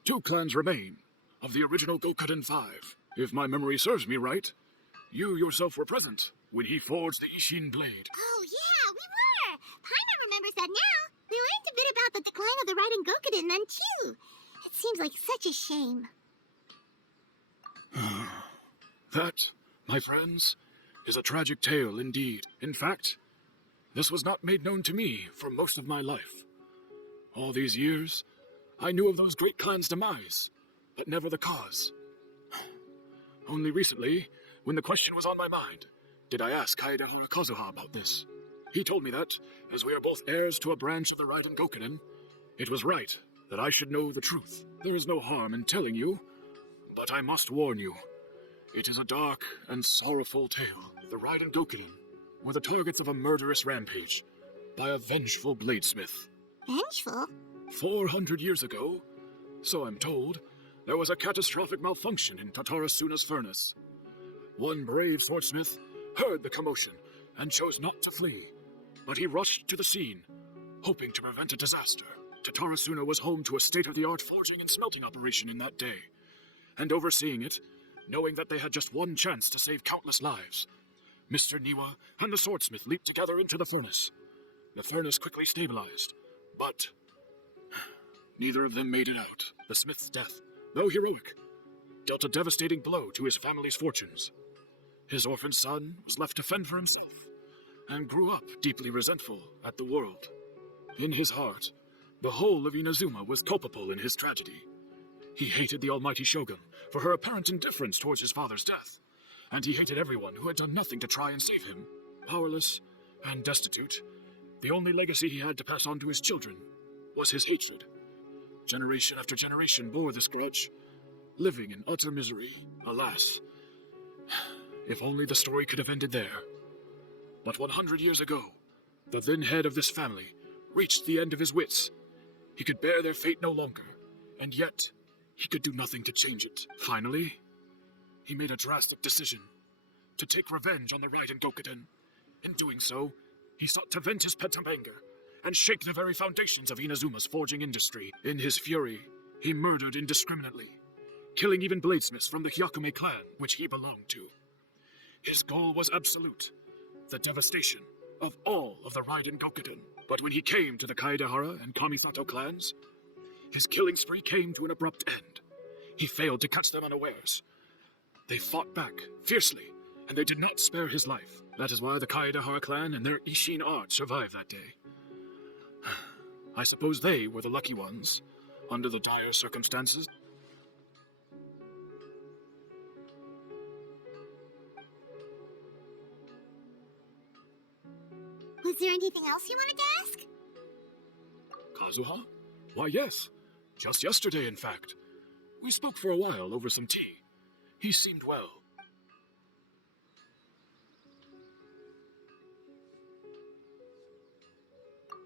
2 clans remain of the original Gokuden 5. If my memory serves me right, you yourself were present when he forged the Ishin blade. Oh, yeah, we were! Paimon remembers that now. We learned a bit about the decline of the Raiden Gokuden then, too. It seems like such a shame. That, my friends, is a tragic tale indeed. In fact, this was not made known to me for most of my life. All these years, I knew of those great clans' demise, but never the cause. Only recently, when the question was on my mind, did I ask Kaedahara Kazuha about this. He told me that, as we are both heirs to a branch of the Raiden Gokuden, it was right that I should know the truth. There is no harm in telling you, but I must warn you. It is a dark and sorrowful tale. The Raiden Gokuden were the targets of a murderous rampage by a vengeful bladesmith. Vengeful? 400 years ago, so I'm told, there was a catastrophic malfunction in Tatarasuna's furnace. One brave swordsmith heard the commotion and chose not to flee, but he rushed to the scene, hoping to prevent a disaster. Tatarasuna was home to a state-of-the-art forging and smelting operation in that day, and overseeing it, knowing that they had just one chance to save countless lives, Mr. Niwa and the swordsmith leaped together into the furnace. The furnace quickly stabilized, but neither of them made it out. The smith's death, though heroic, dealt a devastating blow to his family's fortunes. His orphaned son was left to fend for himself, and grew up deeply resentful at the world. In his heart, the whole of Inazuma was culpable in his tragedy. He hated the almighty Shogun for her apparent indifference towards his father's death, and he hated everyone who had done nothing to try and save him. Powerless and destitute, the only legacy he had to pass on to his children was his hatred. Generation after generation bore this grudge, living in utter misery. Alas, if only the story could have ended there. But 100 years ago, the then head of this family reached the end of his wits. He could bear their fate no longer, and yet he could do nothing to change it. Finally, he made a drastic decision to take revenge on the Raiden Gokuden. In doing so, he sought to vent his pent-up anger and shake the very foundations of Inazuma's forging industry. In his fury, he murdered indiscriminately, killing even bladesmiths from the Hyakume clan, which he belonged to. His goal was absolute, the devastation of all of the Raiden Gokuden. But when he came to the Kaedahara and Kamisato clans, his killing spree came to an abrupt end. He failed to catch them unawares. They fought back fiercely, and they did not spare his life. That is why the Kaedahara clan and their Ishin art survived that day. I suppose they were the lucky ones, under the dire circumstances. Was there anything else you wanted to ask? Kazuha? Why, yes. Just yesterday, in fact. We spoke for a while over some tea. He seemed well.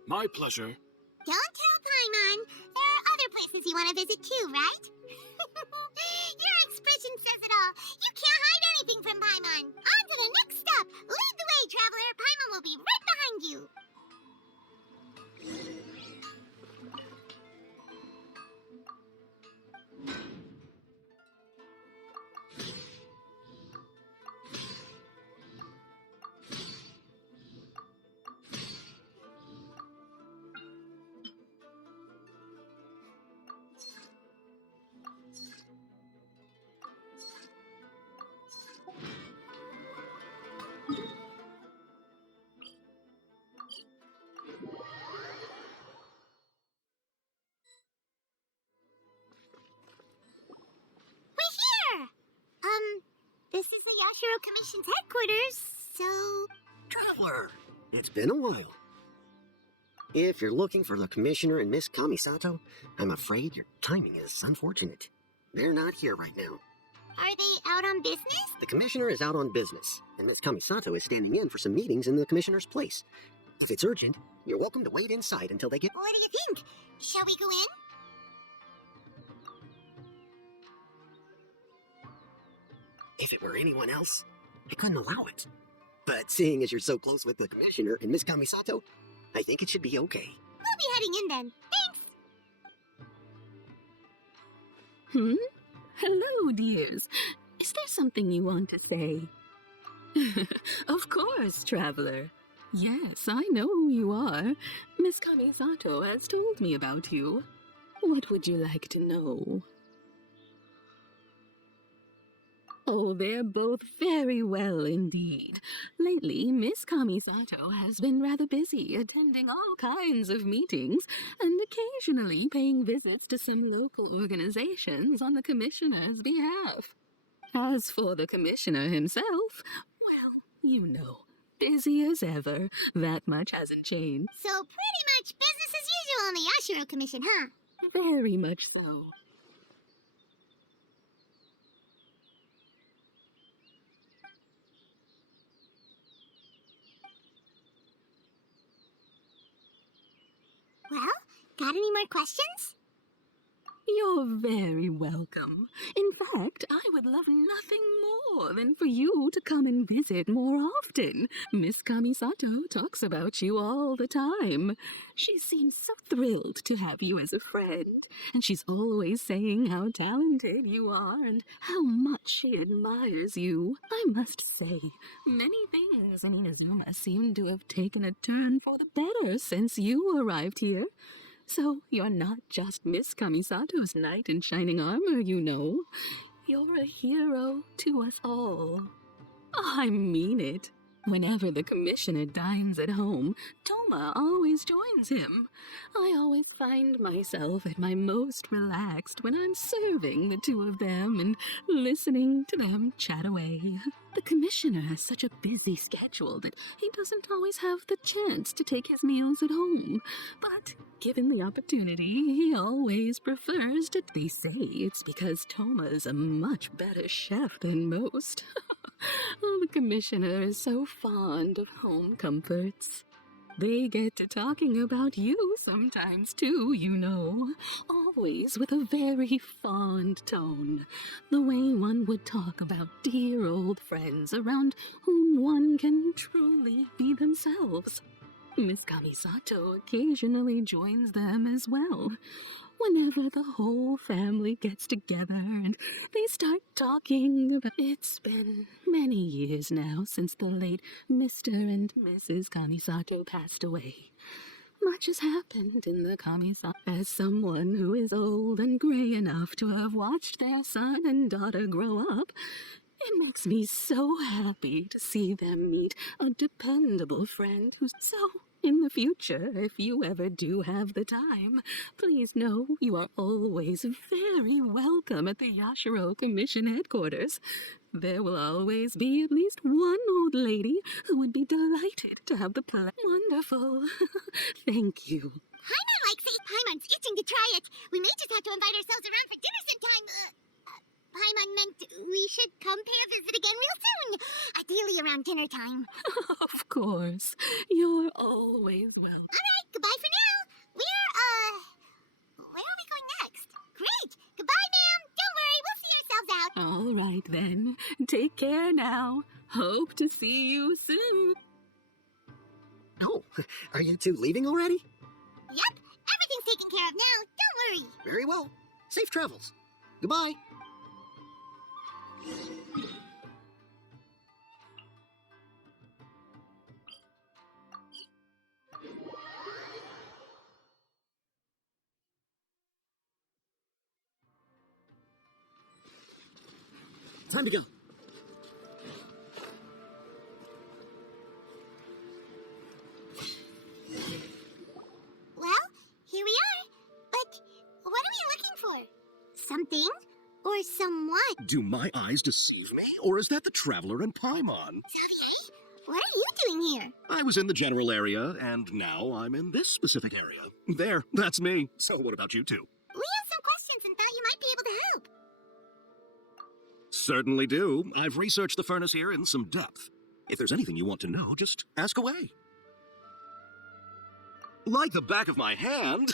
My pleasure. Don't tell Paimon. There are other places you want to visit too, right? Your expression says it all. You can't hide anything from Paimon. On to the next stop. Lead the way, traveler. Paimon will be right behind you. This is the Yashiro Commission's headquarters, so... Traveler, it's been a while. If you're looking for the Commissioner and Miss Kamisato, I'm afraid your timing is unfortunate. They're not here right now. Are they out on business? The Commissioner is out on business, and Miss Kamisato is standing in for some meetings in the Commissioner's place. If it's urgent, you're welcome to wait inside until they get... What do you think? Shall we go in? If it were anyone else, I couldn't allow it. But seeing as you're so close with the Commissioner and Miss Kamisato, I think it should be okay. We'll be heading in then. Thanks. Hello, dears. Is there something you want to say? Of course, traveler. Yes, I know who you are. Miss Kamisato has told me about you. What would you like to know? Oh, they're both very well indeed. Lately, Miss Kamisato has been rather busy attending all kinds of meetings and occasionally paying visits to some local organizations on the Commissioner's behalf. As for the Commissioner himself, well, you know, busy as ever. That much hasn't changed. So pretty much business as usual on the Yashiro Commission, huh? Very much so. Well, got any more questions? You're very welcome. In fact, I would love nothing more than for you to come and visit more often. Miss Kamisato talks about you all the time. She seems so thrilled to have you as a friend, and she's always saying how talented you are and how much she admires you. I must say, many things in Inazuma seem to have taken a turn for the better since you arrived here. So you're not just Miss Kamisato's knight in shining armor, you know. You're a hero to us all. I mean it. Whenever the Commissioner dines at home, Toma always joins him. I always find myself at my most relaxed when I'm serving the two of them and listening to them chat away. The Commissioner has such a busy schedule that he doesn't always have the chance to take his meals at home. But given the opportunity, he always prefers to. They say it's because Toma is a much better chef than most. Oh, the Commissioner is so fond of home comforts. They get to talking about you sometimes too, you know. Always with a very fond tone. The way one would talk about dear old friends around whom one can truly be themselves. Miss Kamisato occasionally joins them as well. Whenever the whole family gets together and they start talking about... It's been many years now since the late Mr. and Mrs. Kamisato passed away. Much has happened in the Kamisato. As someone who is old and gray enough to have watched their son and daughter grow up, it makes me so happy to see them meet a dependable friend who's so... In the future, if you ever do have the time, please know you are always very welcome at the Yashiro Commission headquarters. There will always be at least one old lady who would be delighted to have the Wonderful. Thank you. Paimon likes it. Paimon's itching to try it. We may just have to invite ourselves around for dinner sometime. Paimon meant we should come pay a visit again real soon. Ideally around dinner time. Of course. You're always welcome. Alright, goodbye for now. Where are we going next? Great. Goodbye, ma'am. Don't worry, we'll see ourselves out. All right, then. Take care now. Hope to see you soon. Oh, are you two leaving already? Yep, everything's taken care of now. Don't worry. Very well. Safe travels. Goodbye. Time to go. Well, here we are. But what are we looking for? Something? Or someone? Do my eyes deceive me, or is that the Traveler and Paimon? Xavier, what are you doing here? I was in the general area, and now I'm in this specific area. There, that's me. So what about you two? We have some questions and thought you might be able to help. Certainly do. I've researched the furnace here in some depth. If there's anything you want to know, just ask away. Like the back of my hand.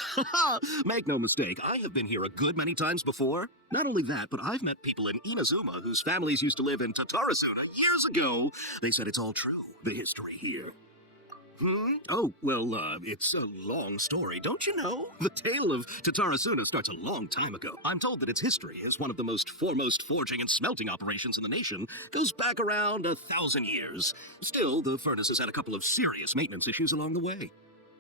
Make no mistake, I have been here a good many times before. Not only that, but I've met people in Inazuma whose families used to live in Tatarasuna years ago. They said it's all true, the history here. Oh, well, it's a long story, don't you know? The tale of Tatarasuna starts a long time ago. I'm told that its history is one of the most foremost forging and smelting operations in the nation. Goes back around 1,000 years. Still, the furnace has had a couple of serious maintenance issues along the way.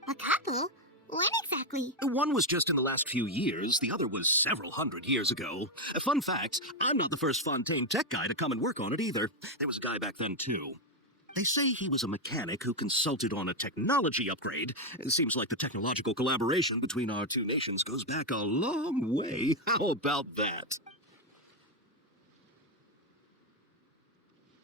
A couple? When exactly? One was just in the last few years, the other was several hundred years ago. Fun fact, I'm not the first Fontaine tech guy to come and work on it either. There was a guy back then, too. They say he was a mechanic who consulted on a technology upgrade. It seems like the technological collaboration between our two nations goes back a long way. How about that?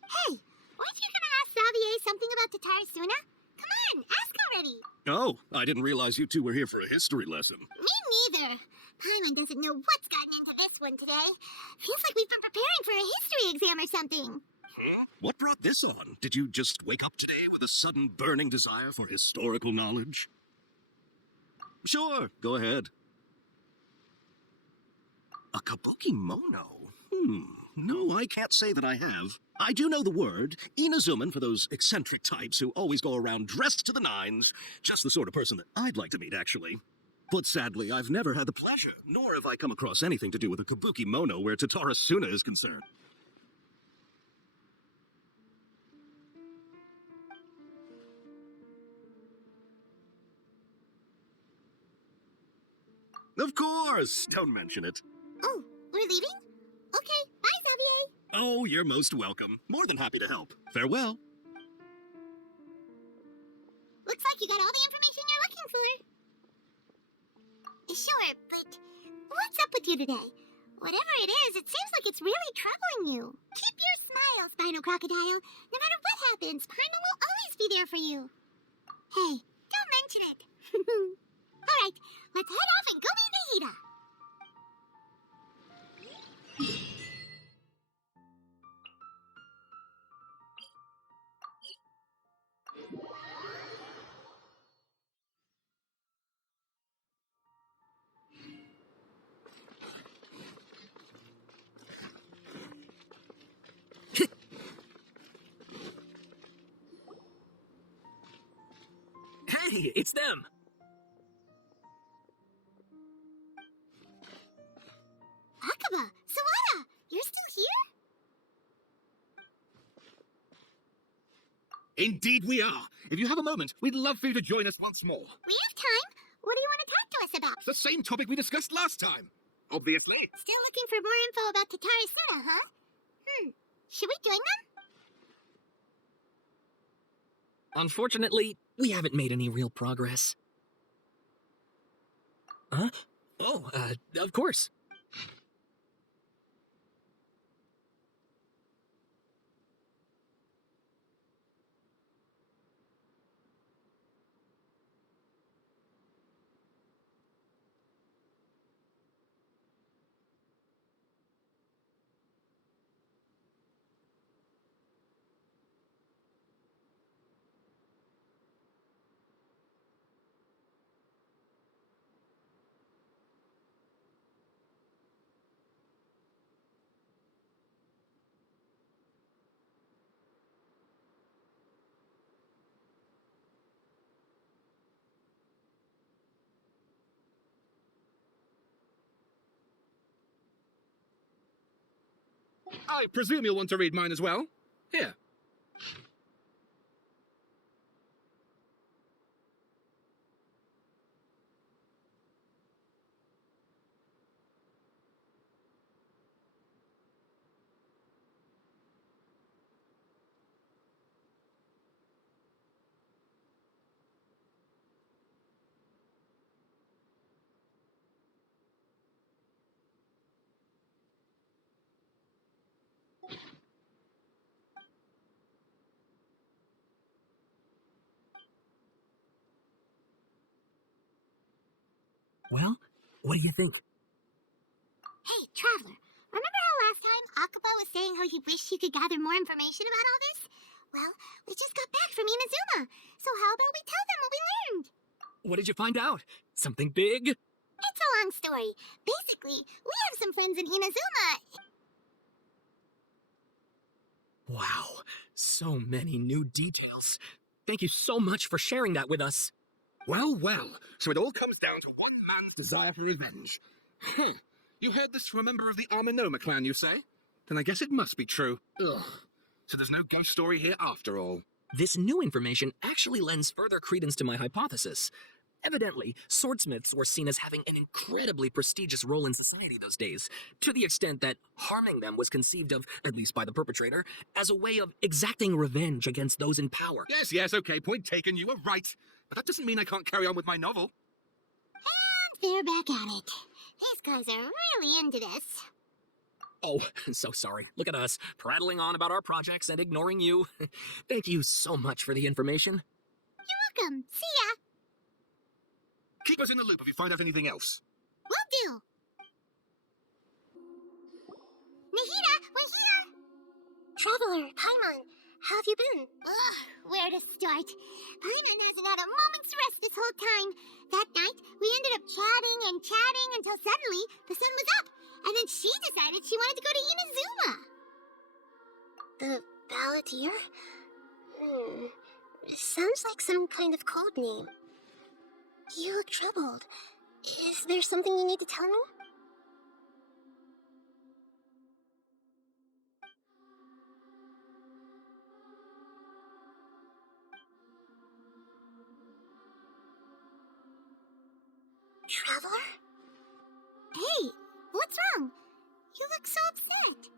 Hey, weren't you gonna ask Xavier something about Tatarasuna? Come on, ask already. Oh, I didn't realize you two were here for a history lesson. Me neither. Paimon doesn't know what's gotten into this one today. Feels like we've been preparing for a history exam or something. What brought this on? Did you just wake up today with a sudden burning desire for historical knowledge? Sure, go ahead. A kabuki mono? No, I can't say that I have. I do know the word, Inazuman, for those eccentric types who always go around dressed to the nines. Just the sort of person that I'd like to meet, actually. But sadly, I've never had the pleasure, nor have I come across anything to do with a kabuki mono where Tatarasuna is concerned. Of course! Don't mention it. Oh, we're leaving? Okay, bye, Xavier. Oh, you're most welcome. More than happy to help. Farewell. Looks like you got all the information you're looking for. Sure, but what's up with you today? Whatever it is, it seems like it's really troubling you. Keep your smile, Spinal Crocodile. No matter what happens, Paimon will always be there for you. Hey, don't mention it. All right, let's head off and go meet Nahida. Hey, it's them! Akaba, Sawada, you're still here? Indeed we are. If you have a moment, we'd love for you to join us once more. We have time. What do you want to talk to us about? It's the same topic we discussed last time. Obviously. Still looking for more info about Tatarasuna, huh? Should we join them? Unfortunately, we haven't made any real progress. Huh? Oh, of course. I presume you'll want to read mine as well. Here. Well, what do you think? Hey, Traveler, remember how last time Akaba was saying how he wished he could gather more information about all this? Well, we just got back from Inazuma, so how about we tell them what we learned? What did you find out? Something big? It's a long story. Basically, we have some friends in Inazuma. Wow, so many new details. Thank you so much for sharing that with us. Well, well, so it all comes down to one man's desire for revenge. You heard this from a member of the Armanoma clan, you say? Then I guess it must be true. Ugh. So there's no ghost story here after all. This new information actually lends further credence to my hypothesis. Evidently, swordsmiths were seen as having an incredibly prestigious role in society those days, to the extent that harming them was conceived of, at least by the perpetrator, as a way of exacting revenge against those in power. Yes, okay, point taken, you were right. But that doesn't mean I can't carry on with my novel. And they're back at it. These guys are really into this. Oh, so sorry. Look at us, prattling on about our projects and ignoring you. Thank you so much for the information. You're welcome. See ya. Keep us in the loop if you find out anything else. Will do. Nahida, we're here. Traveler, Paimon, how have you been? Ugh, where to start? Paimon hasn't had a moment's rest this whole time. That night, we ended up chatting and chatting until suddenly the sun was up, and then she decided she wanted to go to Inazuma. The Balladeer? Sounds like some kind of code name. You look troubled. Is there something you need to tell me? Traveler? Hey, what's wrong? You look so upset.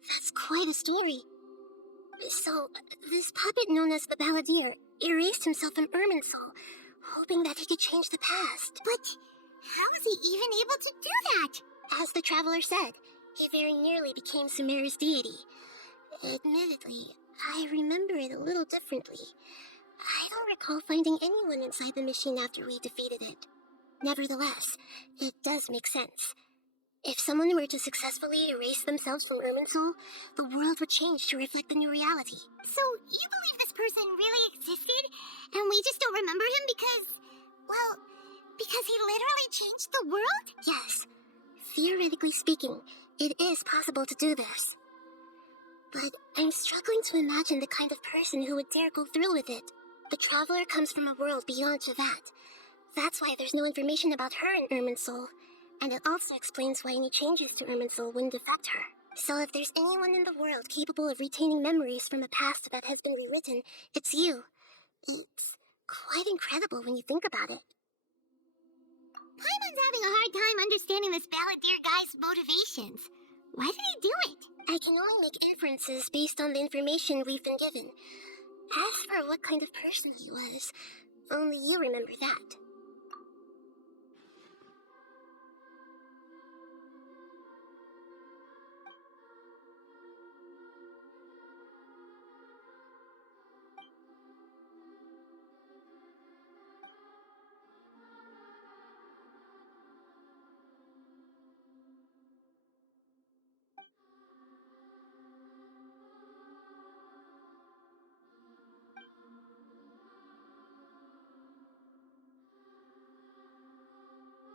That's quite a story. So, this puppet known as the Balladeer erased himself from Irminsul, hoping that he could change the past. But how was he even able to do that? As the Traveler said, he very nearly became Sumeru's deity. Admittedly, I remember it a little differently. I don't recall finding anyone inside the machine after we defeated it. Nevertheless, it does make sense. If someone were to successfully erase themselves from Irminsul, the world would change to reflect the new reality. So, you believe this person really existed, and we just don't remember him because he literally changed the world? Yes. Theoretically speaking, it is possible to do this. But I'm struggling to imagine the kind of person who would dare go through with it. The Traveler comes from a world beyond Javat. That's why there's no information about her in Irminsul. And it also explains why any changes to Irminsul wouldn't affect her. So if there's anyone in the world capable of retaining memories from a past that has been rewritten, it's you. It's quite incredible when you think about it. Paimon's having a hard time understanding this Balladeer guy's motivations. Why did he do it? I can only make inferences based on the information we've been given. As for what kind of person he was, only you remember that.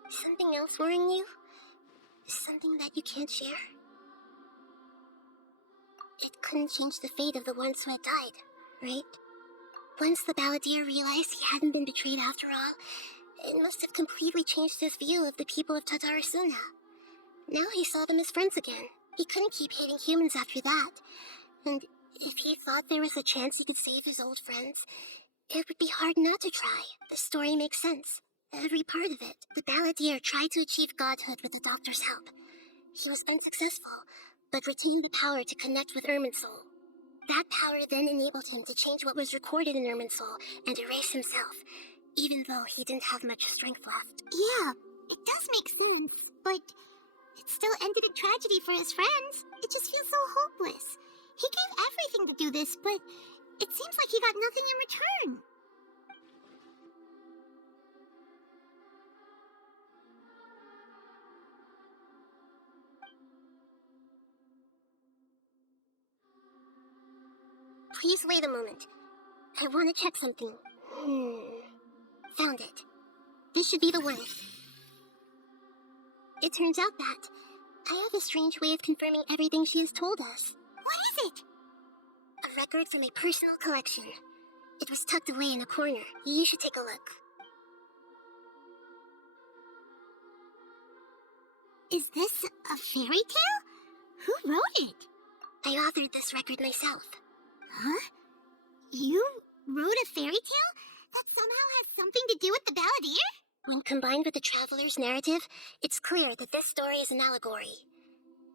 Something else worrying you? Something that you can't share? It couldn't change the fate of the ones who had died, right? Once the Balladeer realized he hadn't been betrayed after all, it must have completely changed his view of the people of Tatarasuna. Now he saw them as friends again. He couldn't keep hating humans after that. And If he thought there was a chance he could save his old friends, it would be hard not to try. The story makes sense. Every part of it. The balladeer tried to achieve godhood with the doctor's help. He was unsuccessful, but retained the power to connect with Irminsul. That power then enabled him to change what was recorded in Irminsul and erase himself, even though he didn't have much strength left. Yeah, it does make sense, but it still ended in tragedy for his friends. It just feels so hopeless. He gave everything to do this, but it seems like he got nothing in return. Please wait a moment. I want to check something. Found it. This should be the one. It turns out that I have a strange way of confirming everything she has told us. What is it? A record from a personal collection. It was tucked away in a corner. You should take a look. Is this a fairy tale? Who wrote it? I authored this record myself. Huh? You wrote a fairy tale that somehow has something to do with the balladeer? When combined with the traveler's narrative, it's clear that this story is an allegory.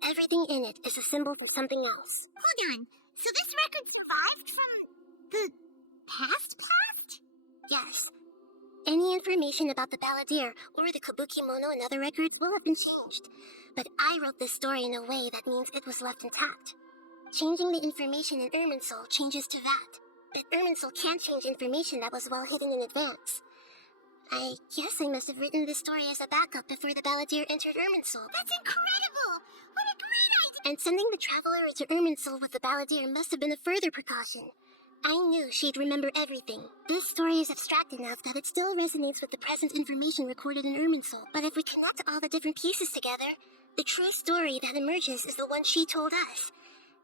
Everything in it is a symbol for something else. Hold on. So this record survived from the past? Yes. Any information about the balladeer or the kabuki mono and other records will have been changed. But I wrote this story in a way that means it was left intact. Changing the information in Irminsul changes to that. But Irminsul can't change information that was well hidden in advance. I guess I must have written this story as a backup before the balladeer entered Irminsul. That's incredible! What a great idea! And sending the traveler into Irminsul with the balladeer must have been a further precaution. I knew she'd remember everything. This story is abstract enough that it still resonates with the present information recorded in Irminsul. But if we connect all the different pieces together, the true story that emerges is the one she told us.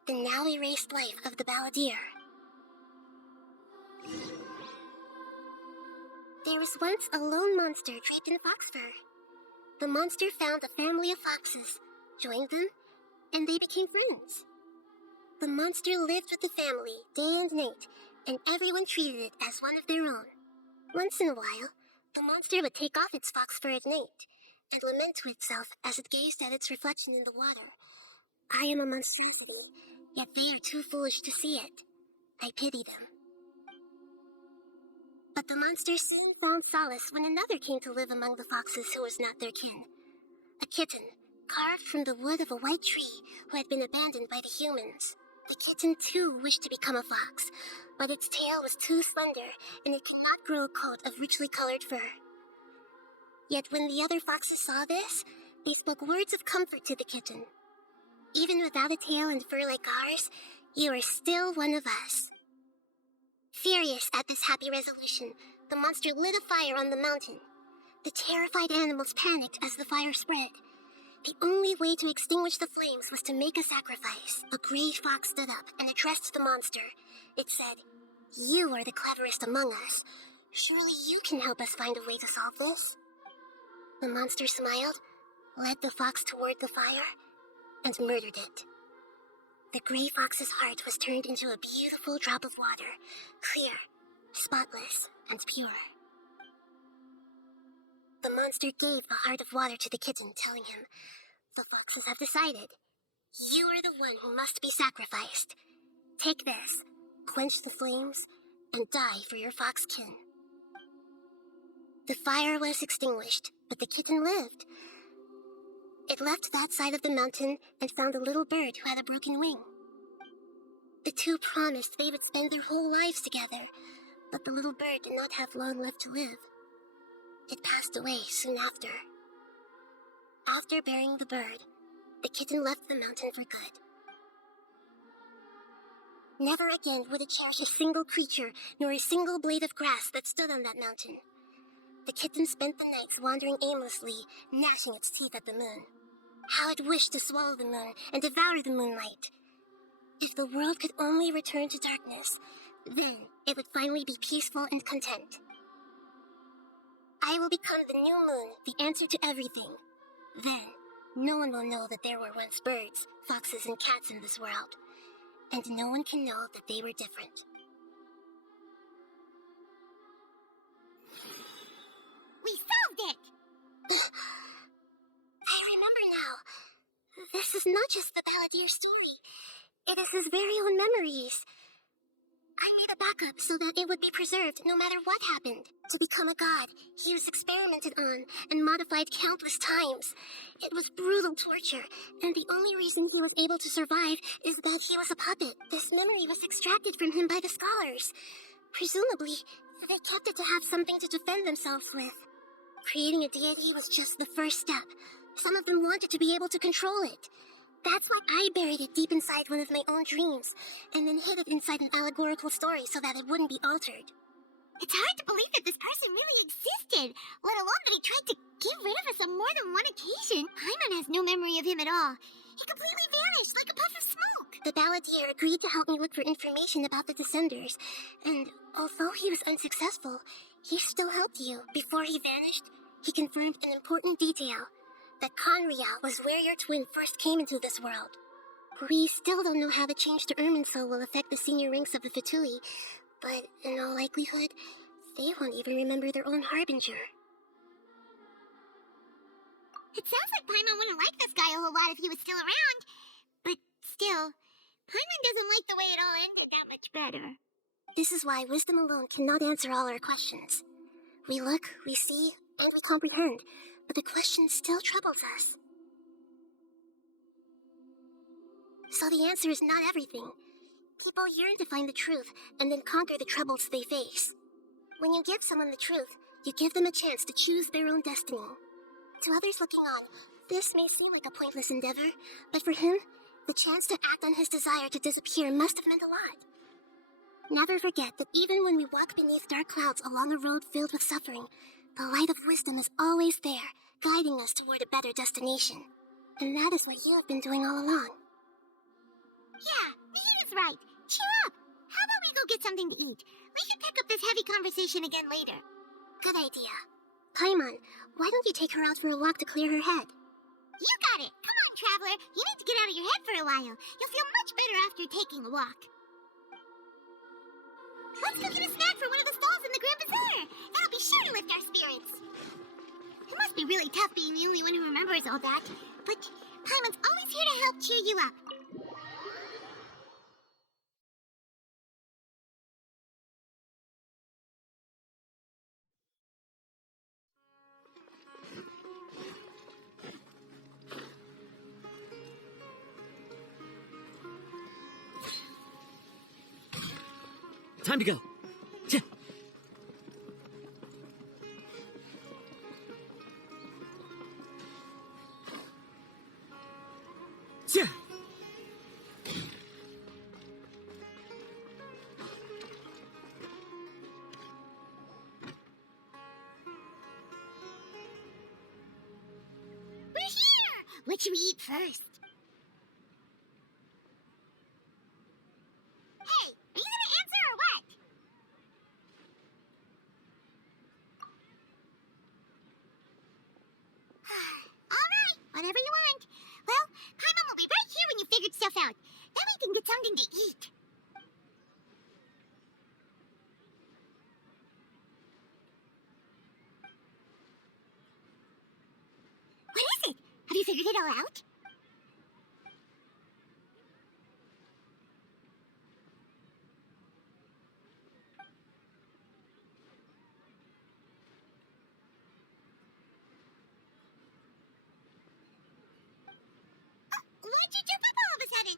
The now erased life of the balladeer. There was once a lone monster draped in fox fur. The monster found a family of foxes, joined them, and they became friends. The monster lived with the family day and night, and everyone treated it as one of their own. Once in a while, the monster would take off its fox fur at night and lament to itself as it gazed at its reflection in the water. I am a monstrosity, yet they are too foolish to see it. I pity them. But the monster soon found solace when another came to live among the foxes who was not their kin. A kitten, carved from the wood of a white tree who had been abandoned by the humans. The kitten too wished to become a fox, but its tail was too slender and it could not grow a coat of richly colored fur. Yet when the other foxes saw this, they spoke words of comfort to the kitten. Even without a tail and fur like ours, you are still one of us. Furious at this happy resolution, the monster lit a fire on the mountain. The terrified animals panicked as the fire spread. The only way to extinguish the flames was to make a sacrifice. A gray fox stood up and addressed the monster. It said, "You are the cleverest among us. Surely you can help us find a way to solve this." The monster smiled, led the fox toward the fire, and murdered it. The gray fox's heart was turned into a beautiful drop of water, clear, spotless, and pure. The monster gave the heart of water to the kitten, telling him, "The foxes have decided. You are the one who must be sacrificed. Take this, quench the flames, and die for your fox kin." The fire was extinguished, but the kitten lived. It left that side of the mountain and found a little bird who had a broken wing. The two promised they would spend their whole lives together, but the little bird did not have long left to live. It passed away soon after. After burying the bird, the kitten left the mountain for good. Never again would it cherish a single creature nor a single blade of grass that stood on that mountain. The kitten spent the nights wandering aimlessly, gnashing its teeth at the moon. How it wished to swallow the moon and devour the moonlight. If the world could only return to darkness, then it would finally be peaceful and content. I will become the new moon, the answer to everything. Then, no one will know that there were once birds, foxes, and cats in this world. and no one can know that they were different. We solved it! I remember now. This is not just the Balladeer story. It is his very own memories. I made a backup so that it would be preserved no matter what happened. To become a god, he was experimented on and modified countless times. It was brutal torture, and the only reason he was able to survive is that he was a puppet. This memory was extracted from him by the scholars. Presumably, they kept it to have something to defend themselves with. Creating a deity was just the first step. Some of them wanted to be able to control it. That's why I buried it deep inside one of my own dreams, and then hid it inside an allegorical story so that it wouldn't be altered. It's hard to believe that this person really existed, let alone that he tried to get rid of us on more than one occasion. Paimon has no memory of him at all. He completely vanished like a puff of smoke. The Balladeer agreed to help me look for information about the Descenders, and although he was unsuccessful, he still helped you. Before he vanished, he confirmed an important detail. That Conrial was where your twin first came into this world. We still don't know how the change to Irminsul will affect the senior ranks of the Fatui, but in all likelihood, they won't even remember their own Harbinger. It sounds like Paimon wouldn't like this guy a whole lot if he was still around. But still, Paimon doesn't like the way it all ended that much better. This is why wisdom alone cannot answer all our questions. We look, we see, and we comprehend, but the question still troubles us. So the answer is not everything. People yearn to find the truth and then conquer the troubles they face. When you give someone the truth, you give them a chance to choose their own destiny. To others looking on, this may seem like a pointless endeavor, but for him, the chance to act on his desire to disappear must have meant a lot. Never forget that even when we walk beneath dark clouds along a road filled with suffering, the light of wisdom is always there, guiding us toward a better destination. And that is what you have been doing all along. Yeah, Nahida's right. Cheer up. How about we go get something to eat? We can pick up this heavy conversation again later. Good idea. Paimon, why don't you take her out for a walk to clear her head? You got it. Come on, Traveler. You need to get out of your head for a while. You'll feel much better after taking a walk. Let's go get a snack from one of the stalls in the Grand Bazaar. That'll be sure to lift our spirits. It must be really tough being the only one who remembers all that. But Paimon's always here to help cheer you up. Time to go. Tch. Tch. We're here! What should we eat first? Hey, are you gonna answer or what? Alright, whatever you want. Well, Paimon will be right here when you figured stuff out. Then we can get something to eat. What is it? Have you figured it all out? Why'd you jump up all of a sudden?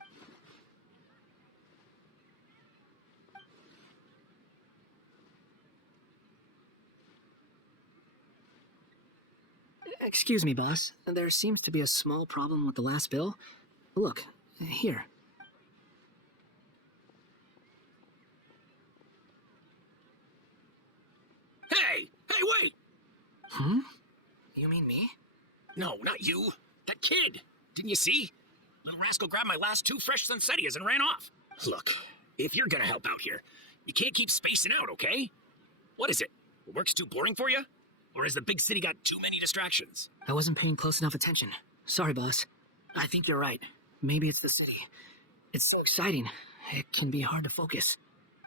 Excuse me, boss. There seems to be a small problem with the last bill. Look, here. Hey! Hey, wait! Hmm? You mean me? No, not you. That kid. Didn't you see? Little rascal grabbed my last 2 fresh Sunsettias and ran off. Look, if you're gonna help out here, you can't keep spacing out, okay? What is it? Work's too boring for you? Or has the big city got too many distractions? I wasn't paying close enough attention. Sorry, boss. I think you're right. Maybe it's the city. It's so exciting. it can be hard to focus.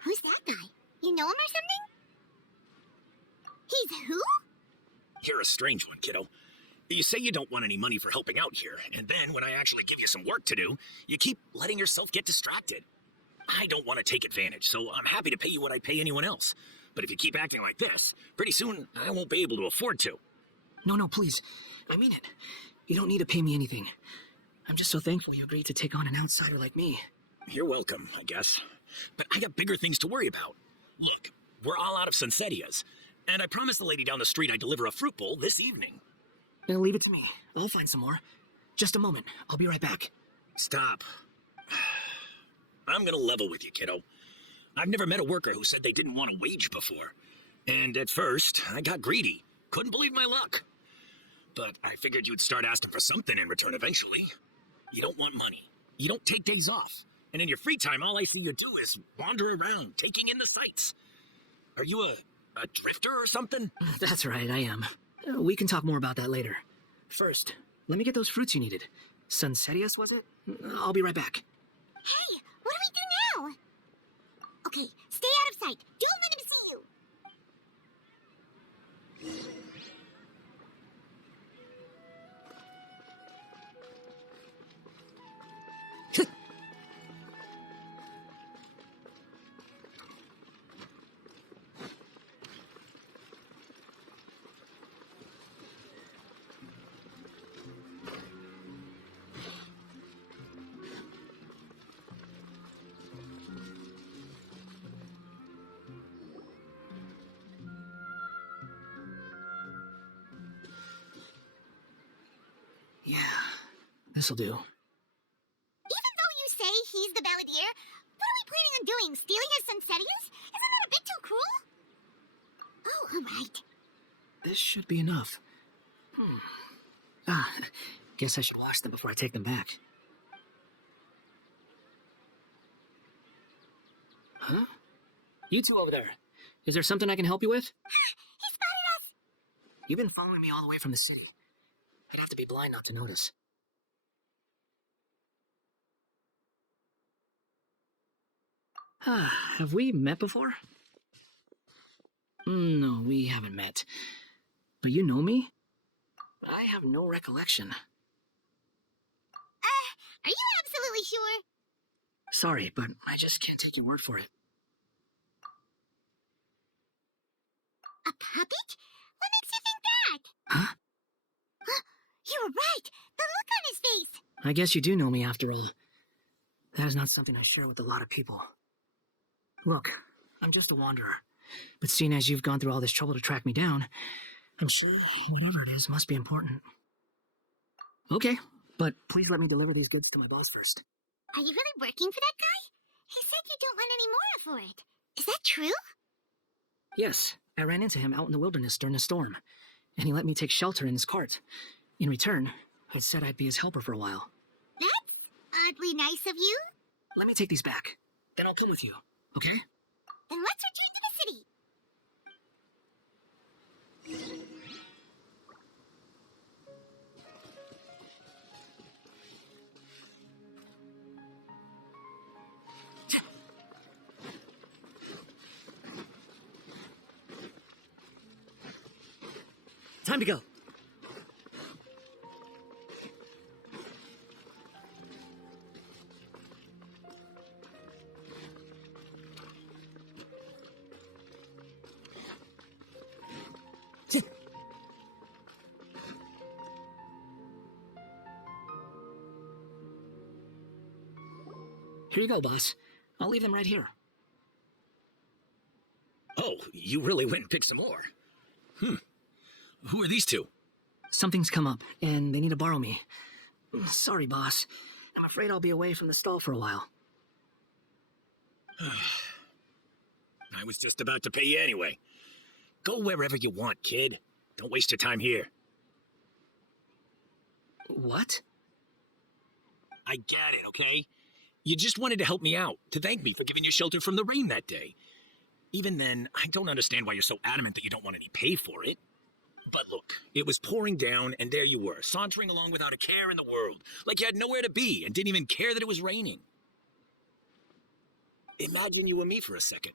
Who's that guy? You know him or something? He's who? You're a strange one, kiddo. You say you don't want any money for helping out here, and then when I actually give you some work to do, you keep letting yourself get distracted. I don't want to take advantage, so I'm happy to pay you what I'd pay anyone else. But if you keep acting like this, pretty soon I won't be able to afford to. No, please. I mean it. You don't need to pay me anything. I'm just so thankful you agreed to take on an outsider like me. You're welcome, I guess. But I got bigger things to worry about. Look, we're all out of sunsettias, and I promised the lady down the street I'd deliver a fruit bowl this evening. Now leave it to me. I'll find some more. Just a moment. I'll be right back. Stop. I'm gonna level with you, kiddo. I've never met a worker who said they didn't want a wage before. And at first, I got greedy. Couldn't believe my luck. But I figured you'd start asking for something in return eventually. You don't want money. You don't take days off. And in your free time, all I see you do is wander around, taking in the sights. Are you a drifter or something? That's right, I am. We can talk more about that later. First, let me get those fruits you needed. Sunsettias, was it? I'll be right back. Hey, what do we do now? Okay, stay out of sight. Don't let him see you. Yeah, this'll do. Even though you say he's the balladeer, what are we planning on doing? Stealing his sunsettias? Isn't that a bit too cruel? Oh, alright. This should be enough. Guess I should wash them before I take them back. Huh? You two over there. Is there something I can help you with? He spotted us! You've been following me all the way from the city. I'd have to be blind not to notice. Have we met before? No, we haven't met. But you know me? I have no recollection. Are you absolutely sure? Sorry, but I just can't take your word for it. A puppet? What makes you think that? Huh? You were right! The look on his face! I guess you do know me after all. That is not something I share with a lot of people. Look, I'm just a wanderer. But seeing as you've gone through all this trouble to track me down, I'm sure whatever it is must be important. Okay, but please let me deliver these goods to my boss first. Are you really working for that guy? He said you don't want any more for it. Is that true? Yes, I ran into him out in the wilderness during a storm, and he let me take shelter in his cart. In return, I said I'd be his helper for a while. That's oddly nice of you. Let me take these back. Then I'll come with you, okay? Then let's return to the city. Time to go. Here you go, boss. I'll leave them right here. Oh, you really went and picked some more. Who are these two? Something's come up, and they need to borrow me. Sorry, boss. I'm afraid I'll be away from the stall for a while. I was just about to pay you anyway. Go wherever you want, kid. Don't waste your time here. What? I get it, okay? You just wanted to help me out, to thank me for giving you shelter from the rain that day. Even then, I don't understand why you're so adamant that you don't want any pay for it. But look, it was pouring down, and there you were, sauntering along without a care in the world, like you had nowhere to be and didn't even care that it was raining. imagine you and me for a second.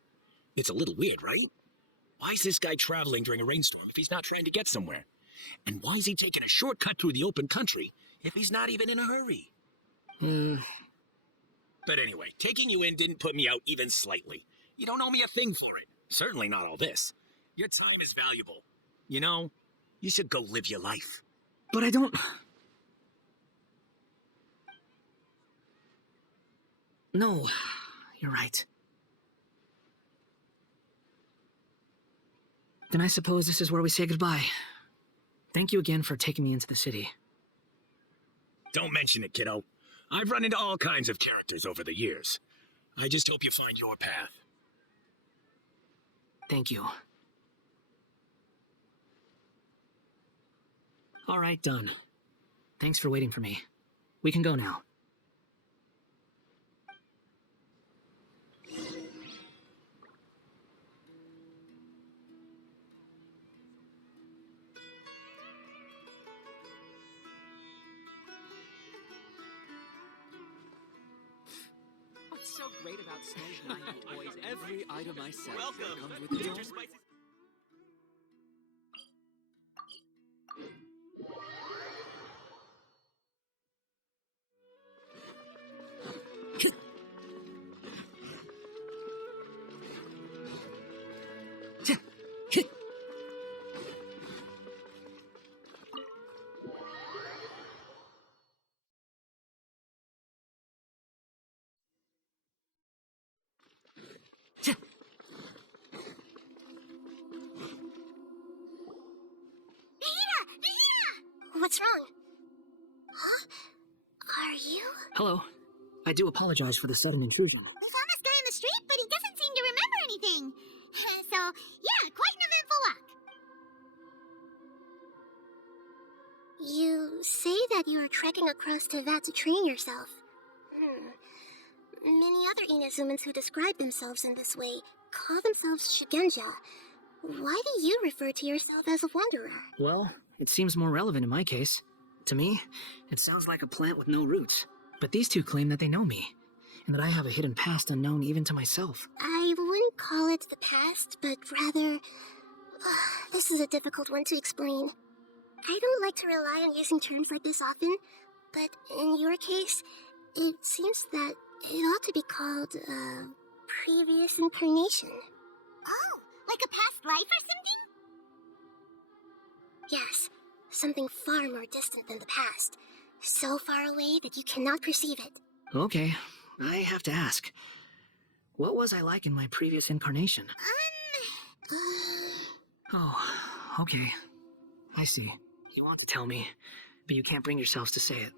It's a little weird, right? Why is this guy traveling during a rainstorm if he's not trying to get somewhere? And why is he taking a shortcut through the open country if he's not even in a hurry? But anyway, taking you in didn't put me out even slightly. You don't owe me a thing for it. Certainly not all this. Your time is valuable. You know, you should go live your life. But I don't... No, you're right. Then I suppose this is where we say goodbye. Thank you again for taking me into the city. Don't mention it, kiddo. I've run into all kinds of characters over the years. I just hope you find your path. Thank you. All right, done. Thanks for waiting for me. We can go now. What's so great about Snow White toys? Every item I sell comes with its own... What's wrong? Huh? Are you? Hello. I do apologize for the sudden intrusion. We found this guy in the street, but he doesn't seem to remember anything. So, yeah, quite an eventful walk. You say that you are trekking across Teyvat to train yourself. Many other Inazumans who describe themselves in this way call themselves Shigenja. Why do you refer to yourself as a wanderer? Well, it seems more relevant in my case. To me, it sounds like a plant with no roots. But these two claim that they know me, and that I have a hidden past unknown even to myself. I wouldn't call it the past, but rather... this is a difficult one to explain. I don't like to rely on using terms like this often, but in your case, it seems that it ought to be called, previous incarnation. Oh, like a past life or something? Yes, something far more distant than the past. So far away that you cannot perceive it. Okay, I have to ask. What was I like in my previous incarnation? Oh, okay. I see. You want to tell me, but you can't bring yourselves to say it.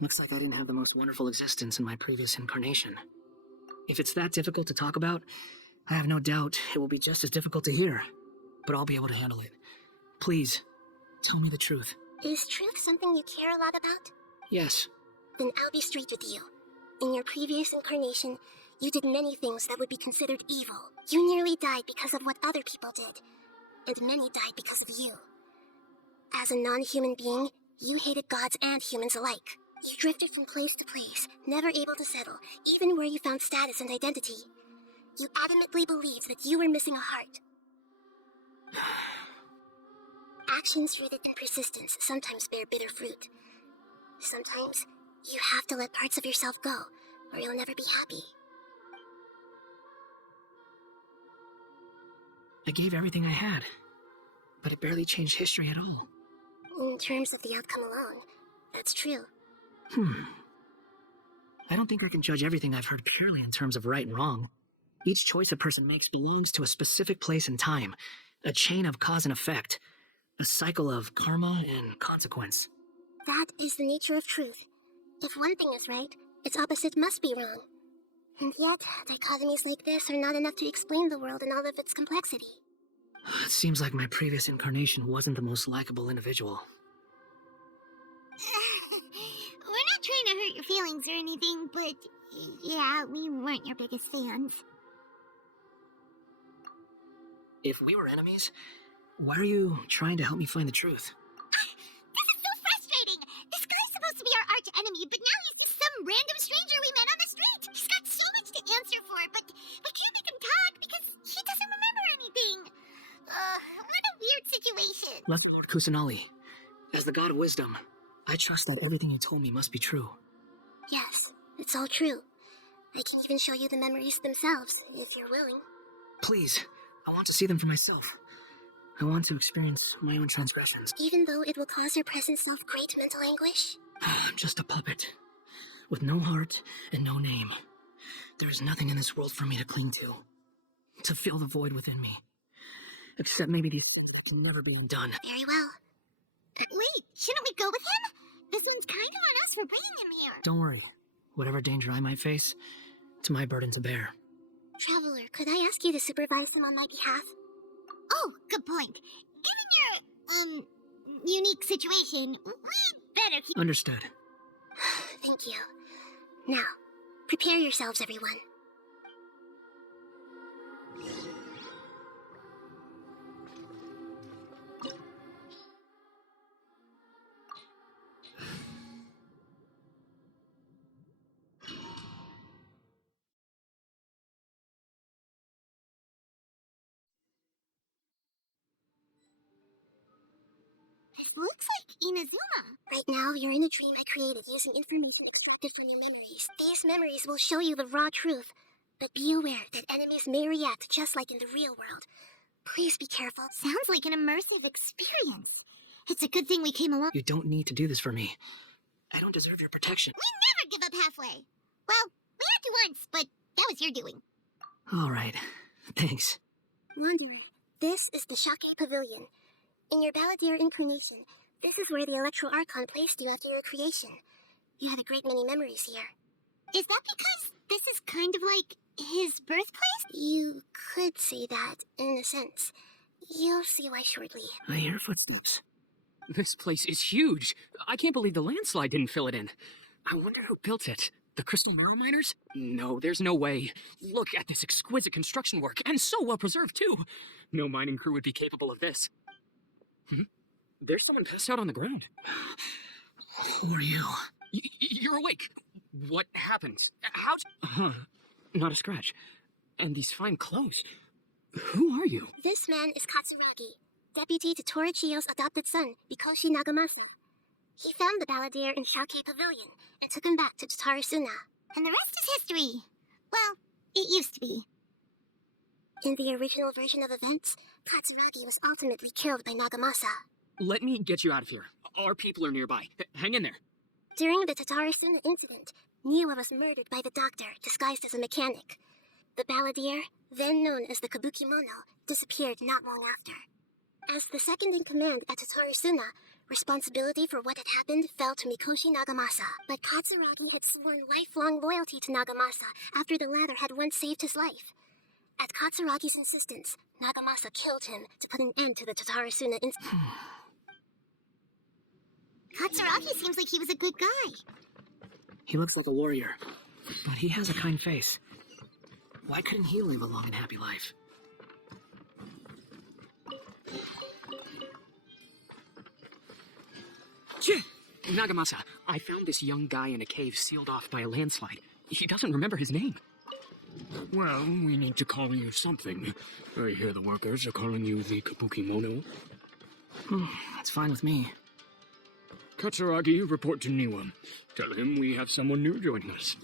Looks like I didn't have the most wonderful existence in my previous incarnation. If it's that difficult to talk about, I have no doubt it will be just as difficult to hear. But I'll be able to handle it. Please, tell me the truth. Is truth something you care a lot about? Yes. Then I'll be straight with you. In your previous incarnation, you did many things that would be considered evil. You nearly died because of what other people did. And many died because of you. As a non-human being, you hated gods and humans alike. You drifted from place to place, never able to settle, even where you found status and identity. You adamantly believed that you were missing a heart. Actions rooted in persistence sometimes bear bitter fruit. Sometimes, you have to let parts of yourself go, or you'll never be happy. I gave everything I had, but it barely changed history at all. In terms of the outcome alone, that's true. I don't think I can judge everything I've heard purely in terms of right and wrong. Each choice a person makes belongs to a specific place and time, a chain of cause and effect, a cycle of karma and consequence. That is the nature of truth. If one thing is right, its opposite must be wrong. And yet, dichotomies like this are not enough to explain the world in all of its complexity. It seems like my previous incarnation wasn't the most likable individual. We're not trying to hurt your feelings or anything, but yeah, we weren't your biggest fans. If we were enemies, why are you trying to help me find the truth? This is so frustrating! This guy's supposed to be our arch enemy, but now he's some random stranger we met on the street! He's got so much to answer for, but Left Lord Kusanali, as the god of wisdom, I trust that everything you told me must be true. Yes, it's all true. I can even show you the memories themselves, if you're willing. Please, I want to see them for myself. I want to experience my own transgressions. Even though it will cause your present self great mental anguish? I'm just a puppet, with no heart and no name. There is nothing in this world for me to cling to fill the void within me. Except maybe these things can never be undone. Very well. Wait, shouldn't we go with him? This one's kind of on us for bringing him here. Don't worry. Whatever danger I might face, it's my burden to bear. Traveler, could I ask you to supervise him on my behalf? Oh, good point. Given your, unique situation, we'd better keep... Understood. Thank you. Now, prepare yourselves, everyone. This looks like Inazuma. Right now, you're in a dream I created using information extracted from your memories. These memories will show you the raw truth, but be aware that enemies may react just like in the real world. Please be careful. Sounds like an immersive experience. It's a good thing we came along. You don't need to do this for me. I don't deserve your protection. We never give up halfway. Well, we had to once, but that was your doing. All right. Thanks. Wanderer, this is the Shake Pavilion. In your Balladeer incarnation, this is where the Electro Archon placed you after your creation. You had a great many memories here. Is that because this is kind of like his birthplace? You could say that, in a sense. You'll see why shortly. I hear footsteps. This place is huge. I can't believe the landslide didn't fill it in. I wonder who built it. The Crystal Marrow Miners? No, there's no way. Look at this exquisite construction work, and so well preserved, too. No mining crew would be capable of this. There's someone passed out on the ground. Who are you? You're awake. What happened? How? Not a scratch. And these fine clothes. Who are you? This man is Katsuragi, deputy to Torichiyo's adopted son, Mikoshi Nagamasa. He found the Balladeer in Shake Pavilion and took him back to Tatarasuna. And the rest is history. Well, it used to be. In the original version of events, Katsuragi was ultimately killed by Nagamasa. Let me get you out of here. Our people are nearby. Hang in there. During the Tatarasuna incident, Niwa was murdered by the doctor, disguised as a mechanic. The Balladeer, then known as the Kabukimono, disappeared not long after. As the second in command at Tatarasuna, responsibility for what had happened fell to Mikoshi Nagamasa, but Katsuragi had sworn lifelong loyalty to Nagamasa after the latter had once saved his life. At Katsuragi's insistence, Nagamasa killed him to put an end to the Tatarasuna incident. Katsuragi seems like he was a good guy. He looks like a warrior, but he has a kind face. Why couldn't he live a long and happy life? Nagamasa, I found this young guy in a cave sealed off by a landslide. He doesn't remember his name. Well, we need to call you something. I hear the workers are calling you the Kabukimono. That's fine with me. Katsuragi, report to Niwa. Tell him we have someone new joining us.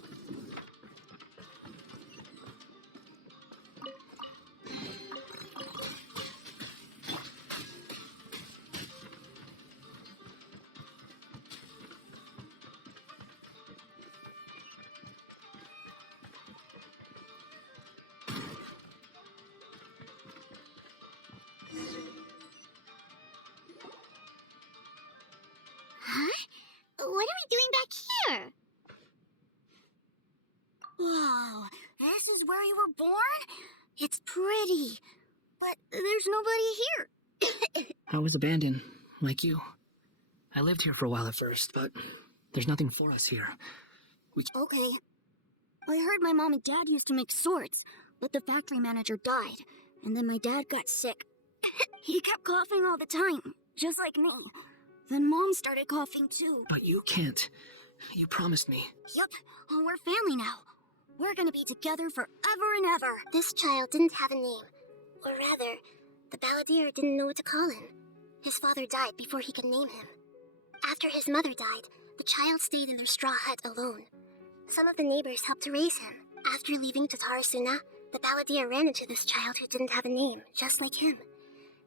What are we doing back here? Whoa, this is where you were born? It's pretty, but there's nobody here. I was abandoned, like you. I lived here for a while at first, but there's nothing for us here. Okay. I heard my mom and dad used to make swords, but the factory manager died, and then my dad got sick. He kept coughing all the time, just like me. Then Mom started coughing too. But you can't. You promised me. Yup, we're family now. We're gonna be together forever and ever. This child didn't have a name. Or rather, the Balladeer didn't know what to call him. His father died before he could name him. After his mother died, the child stayed in their straw hut alone. Some of the neighbors helped to raise him. After leaving Tatarasuna, the balladeer ran into this child who didn't have a name, just like him.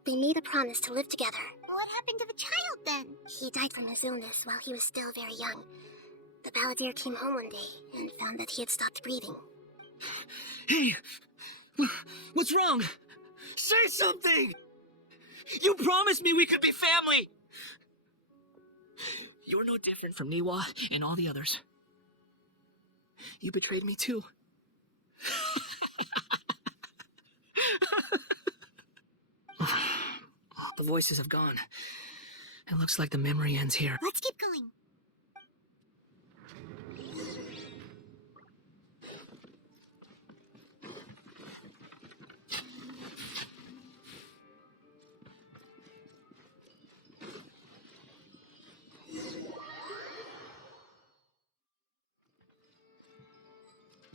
They made a promise to live together. What happened to the child then? He died from his illness while he was still very young. The balladeer came home one day and found that he had stopped breathing. Hey! What's wrong? Say something! You promised me we could be family! You're no different from Niwa and all the others. You betrayed me too. The voices have gone. It looks like the memory ends here. Let's keep going.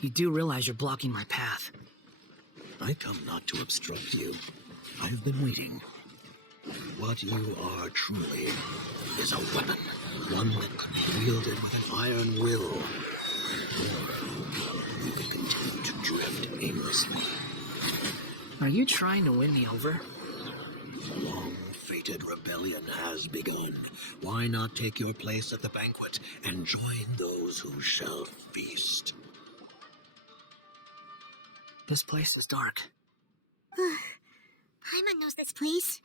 You do realize you're blocking my path. I come not to obstruct you. I have been waiting. What you are truly is a weapon, one that could be wielded with an iron will. Or you can continue to drift aimlessly. Are you trying to win me over? A long-fated rebellion has begun. Why not take your place at the banquet and join those who shall feast? This place is dark. Paimon knows this place.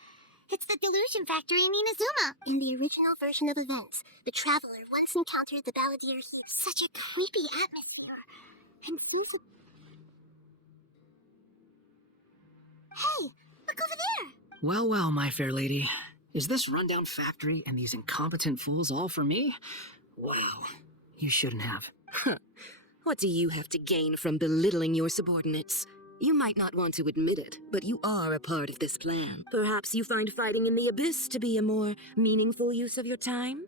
It's the delusion factory in Inazuma. In the original version of events, the traveler once encountered the balladeer here. Such a creepy atmosphere. And there's a... Hey, look over there. Well, well, my fair lady. Is this rundown factory and these incompetent fools all for me? Wow, you shouldn't have. What do you have to gain from belittling your subordinates? You might not want to admit it, but you are a part of this plan. Perhaps you find fighting in the abyss to be a more meaningful use of your time?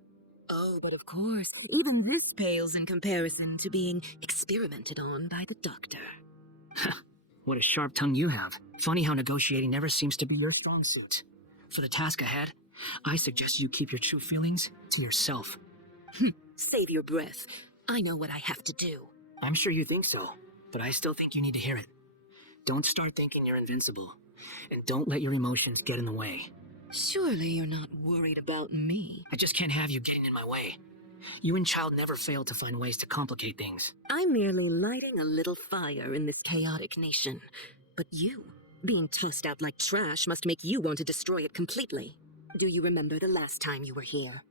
Oh, but of course, even this pales in comparison to being experimented on by the doctor. What a sharp tongue you have. Funny how negotiating never seems to be your strong suit. For the task ahead, I suggest you keep your true feelings to yourself. Save your breath. I know what I have to do. I'm sure you think so, but I still think you need to hear it. Don't start thinking you're invincible, and don't let your emotions get in the way. Surely you're not worried about me. I just can't have you getting in my way. You and Child never fail to find ways to complicate things. I'm merely lighting a little fire in this chaotic nation. But you, being tossed out like trash, must make you want to destroy it completely. Do you remember the last time you were here?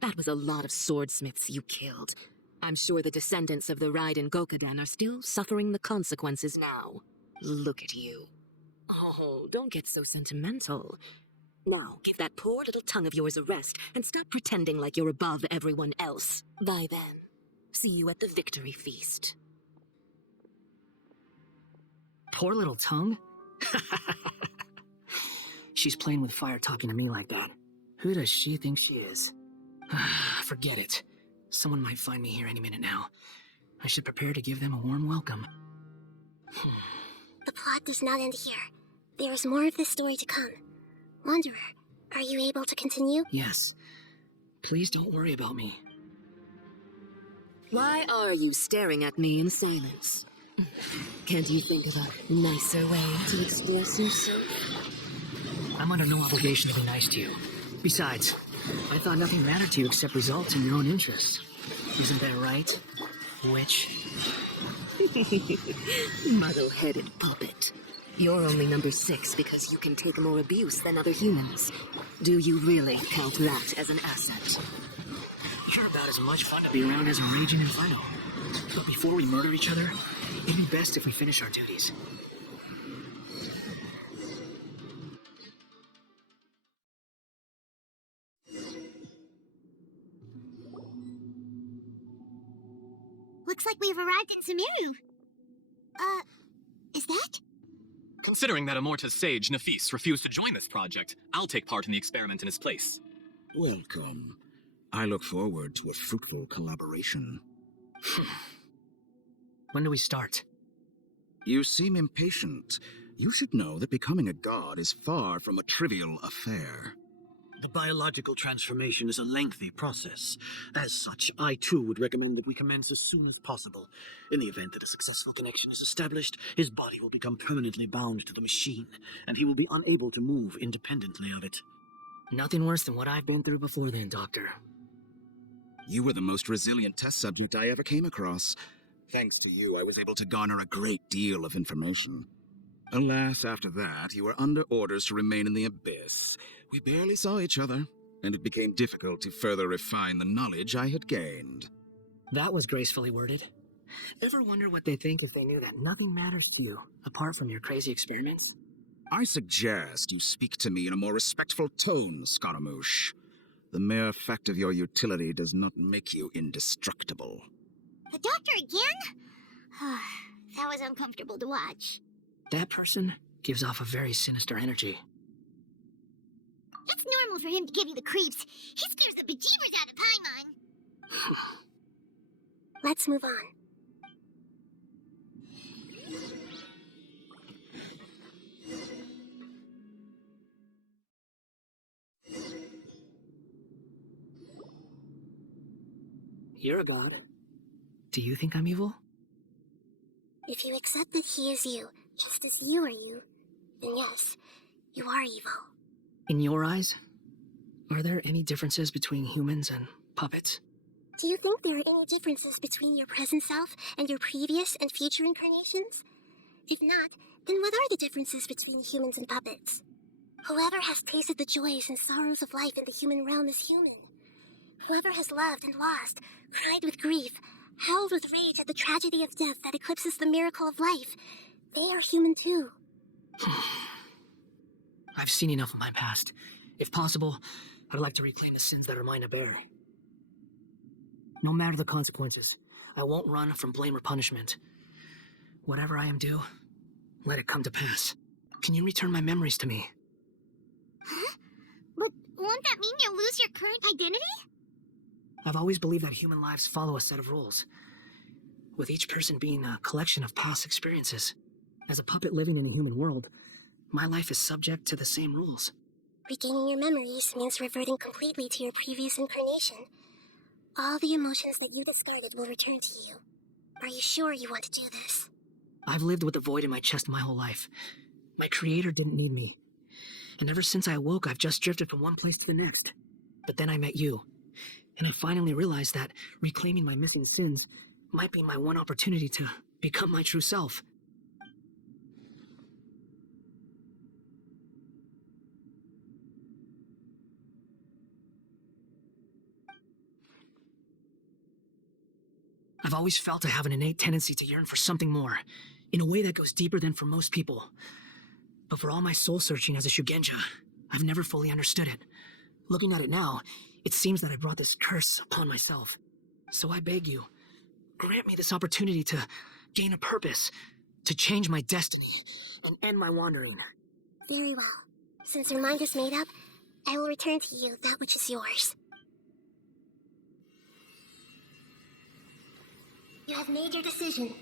That was a lot of swordsmiths you killed. I'm sure the descendants of the Raiden Gokuden are still suffering the consequences now. Look at you. Oh, don't get so sentimental. Now, give that poor little tongue of yours a rest and stop pretending like you're above everyone else. Bye then. See you at the victory feast. Poor little tongue? She's playing with fire talking to me like that. Who does she think she is? Forget it. Someone might find me here any minute now. I should prepare to give them a warm welcome. The plot does not end here. There is more of this story to come. Wanderer, are you able to continue? Yes. Please don't worry about me. Why are you staring at me in silence? Can't you think of a nicer way to express yourself? I'm under no obligation to be nice to you. Besides, I thought nothing mattered to you except results in your own interests. Isn't that right, witch? Muddle-headed puppet. You're only number 6 because you can take more abuse than other humans. Do you really count that as an asset? You're about as much fun to be around as a raging inferno. But before we murder each other, it'd be best if we finish our duties. Looks like we've arrived in Sumeru. Is that? Considering that Amorta's sage, Nafis, refused to join this project, I'll take part in the experiment in his place. Welcome. I look forward to a fruitful collaboration. When do we start? You seem impatient. You should know that becoming a god is far from a trivial affair. The biological transformation is a lengthy process. As such, I too would recommend that we commence as soon as possible. In the event that a successful connection is established, his body will become permanently bound to the machine, and he will be unable to move independently of it. Nothing worse than what I've been through before then, Doctor. You were the most resilient test subject I ever came across. Thanks to you, I was able to garner a great deal of information. Alas, after that, you were under orders to remain in the abyss. We barely saw each other, and it became difficult to further refine the knowledge I had gained. That was gracefully worded. Ever wonder what they'd think if they knew that nothing matters to you, apart from your crazy experiments? I suggest you speak to me in a more respectful tone, scaramouche. The mere fact of your utility does not make you indestructible. The doctor again? That was uncomfortable to watch. That person gives off a very sinister energy. It's normal for him to give you the creeps. He scares the bejeebers out of Paimon. Let's move on. You're a god. Do you think I'm evil? If you accept that he is you, just as you are you, then yes, you are evil. In your eyes, are there any differences between humans and puppets? Do you think there are any differences between your present self and your previous and future incarnations? If not, then what are the differences between humans and puppets? Whoever has tasted the joys and sorrows of life in the human realm is human. Whoever has loved and lost, cried with grief, howled with rage at the tragedy of death that eclipses the miracle of life, they are human too. I've seen enough of my past. If possible, I'd like to reclaim the sins that are mine to bear. No matter the consequences, I won't run from blame or punishment. Whatever I am due, let it come to pass. Can you return my memories to me? Huh? But won't that mean you'll lose your current identity? I've always believed that human lives follow a set of rules, with each person being a collection of past experiences. As a puppet living in a human world, my life is subject to the same rules. Regaining your memories means reverting completely to your previous incarnation. All the emotions that you discarded will return to you. Are you sure you want to do this? I've lived with a void in my chest my whole life. My creator didn't need me. And ever since I awoke, I've just drifted from one place to the next. But then I met you. And I finally realized that reclaiming my missing sins might be my one opportunity to become my true self. I've always felt I have an innate tendency to yearn for something more, in a way that goes deeper than for most people. But for all my soul searching as a Shugenja, I've never fully understood it. Looking at it now, it seems that I brought this curse upon myself. So I beg you, grant me this opportunity to gain a purpose, to change my destiny, and end my wandering. Very well. Since your mind is made up, I will return to you that which is yours. You have made your decision.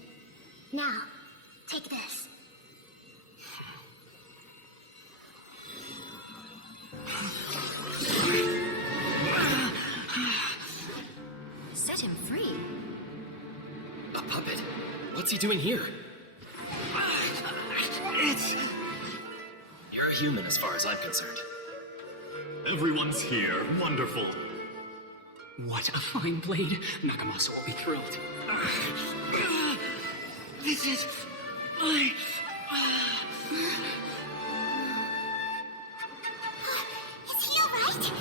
Now, take this. Set him free. A puppet? What's he doing here? You're a human as far as I'm concerned. Everyone's here. Wonderful. What a fine blade. Nagamasa will be thrilled. This is my... Is he alright?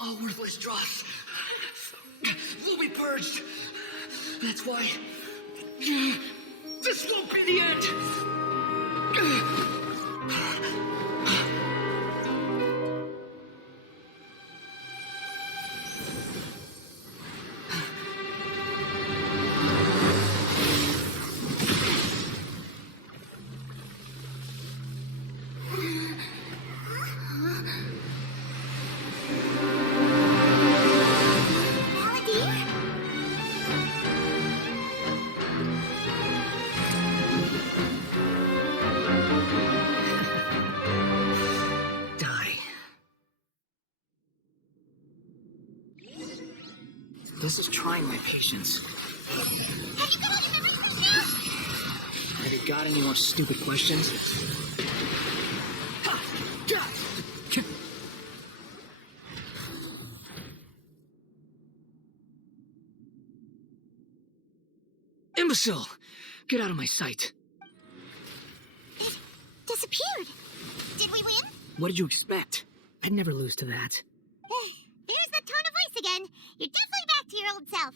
All worthless dross will be purged. That's why this won't be the end. This is trying my patience. Have you got any more stupid questions? Imbecile! Get out of my sight. It disappeared. Did we win? What did you expect? I'd never lose to that. There's the tone of voice again. You're definitely back to your old self.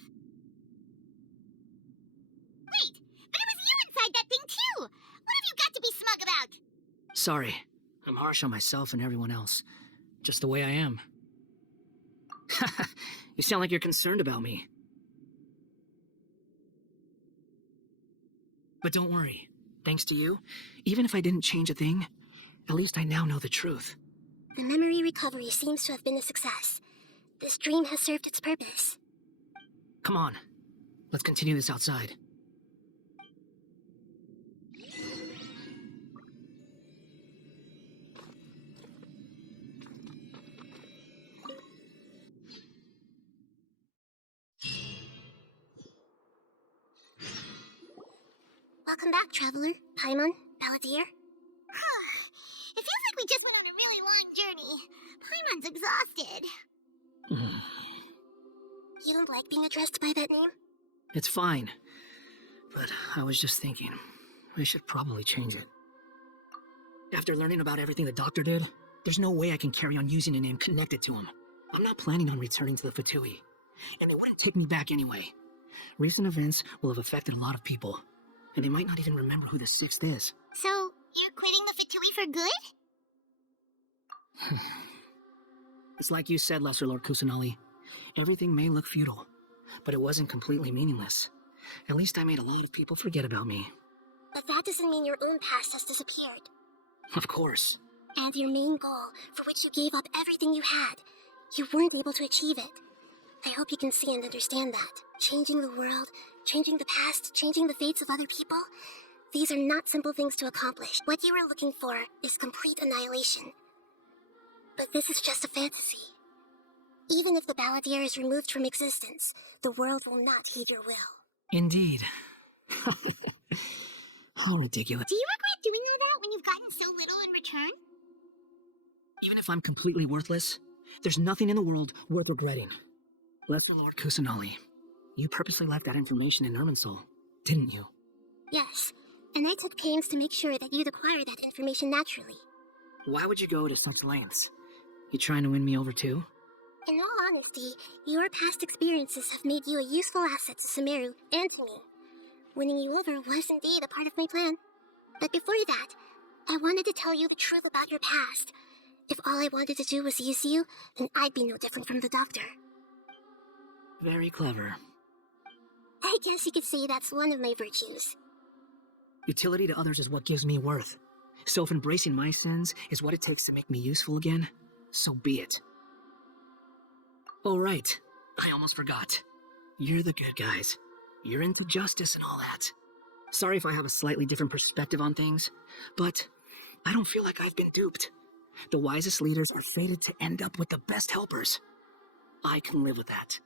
Wait, but it was you inside that thing too! What have you got to be smug about? Sorry. I'm harsh on myself and everyone else. Just the way I am. You sound like you're concerned about me. But don't worry. Thanks to you, even if I didn't change a thing, at least I now know the truth. The memory recovery seems to have been a success. This dream has served its purpose. Come on. Let's continue this outside. Welcome back, Traveler, Paimon, Balladeer. It feels like we just went on a really long journey. Paimon's exhausted. You don't like being addressed by that name? It's fine. But I was just thinking, we should probably change it. After learning about everything the doctor did, there's no way I can carry on using a name connected to him. I'm not planning on returning to the Fatui, and they wouldn't take me back anyway. Recent events will have affected a lot of people, and they might not even remember who the Sixth is. So, you're quitting the Fatui for good? It's like you said, Lesser Lord Kusanali. Everything may look futile, but it wasn't completely meaningless. At least I made a lot of people forget about me. But that doesn't mean your own past has disappeared. Of course. And your main goal, for which you gave up everything you had, you weren't able to achieve it. I hope you can see and understand that. Changing the world, changing the past, changing the fates of other people, these are not simple things to accomplish. What you are looking for is complete annihilation. But this is just a fantasy. Even if the Balladeer is removed from existence, the world will not heed your will. Indeed. How ridiculous. Do you regret doing all that when you've gotten so little in return? Even if I'm completely worthless, there's nothing in the world worth regretting. Lesser Lord Kusanali, you purposely left that information in Irminsul, didn't you? Yes, and I took pains to make sure that you'd acquire that information naturally. Why would you go to such lengths? You trying to win me over too? In all honesty, your past experiences have made you a useful asset to Sumeru and to me. Winning you over was indeed a part of my plan. But before that, I wanted to tell you the truth about your past. If all I wanted to do was use you, then I'd be no different from the doctor. Very clever. I guess you could say that's one of my virtues. Utility to others is what gives me worth. So if embracing my sins is what it takes to make me useful again, so be it. Oh right, I almost forgot. You're the good guys. You're into justice and all that. Sorry if I have a slightly different perspective on things, but I don't feel like I've been duped. The wisest leaders are fated to end up with the best helpers. I can live with that.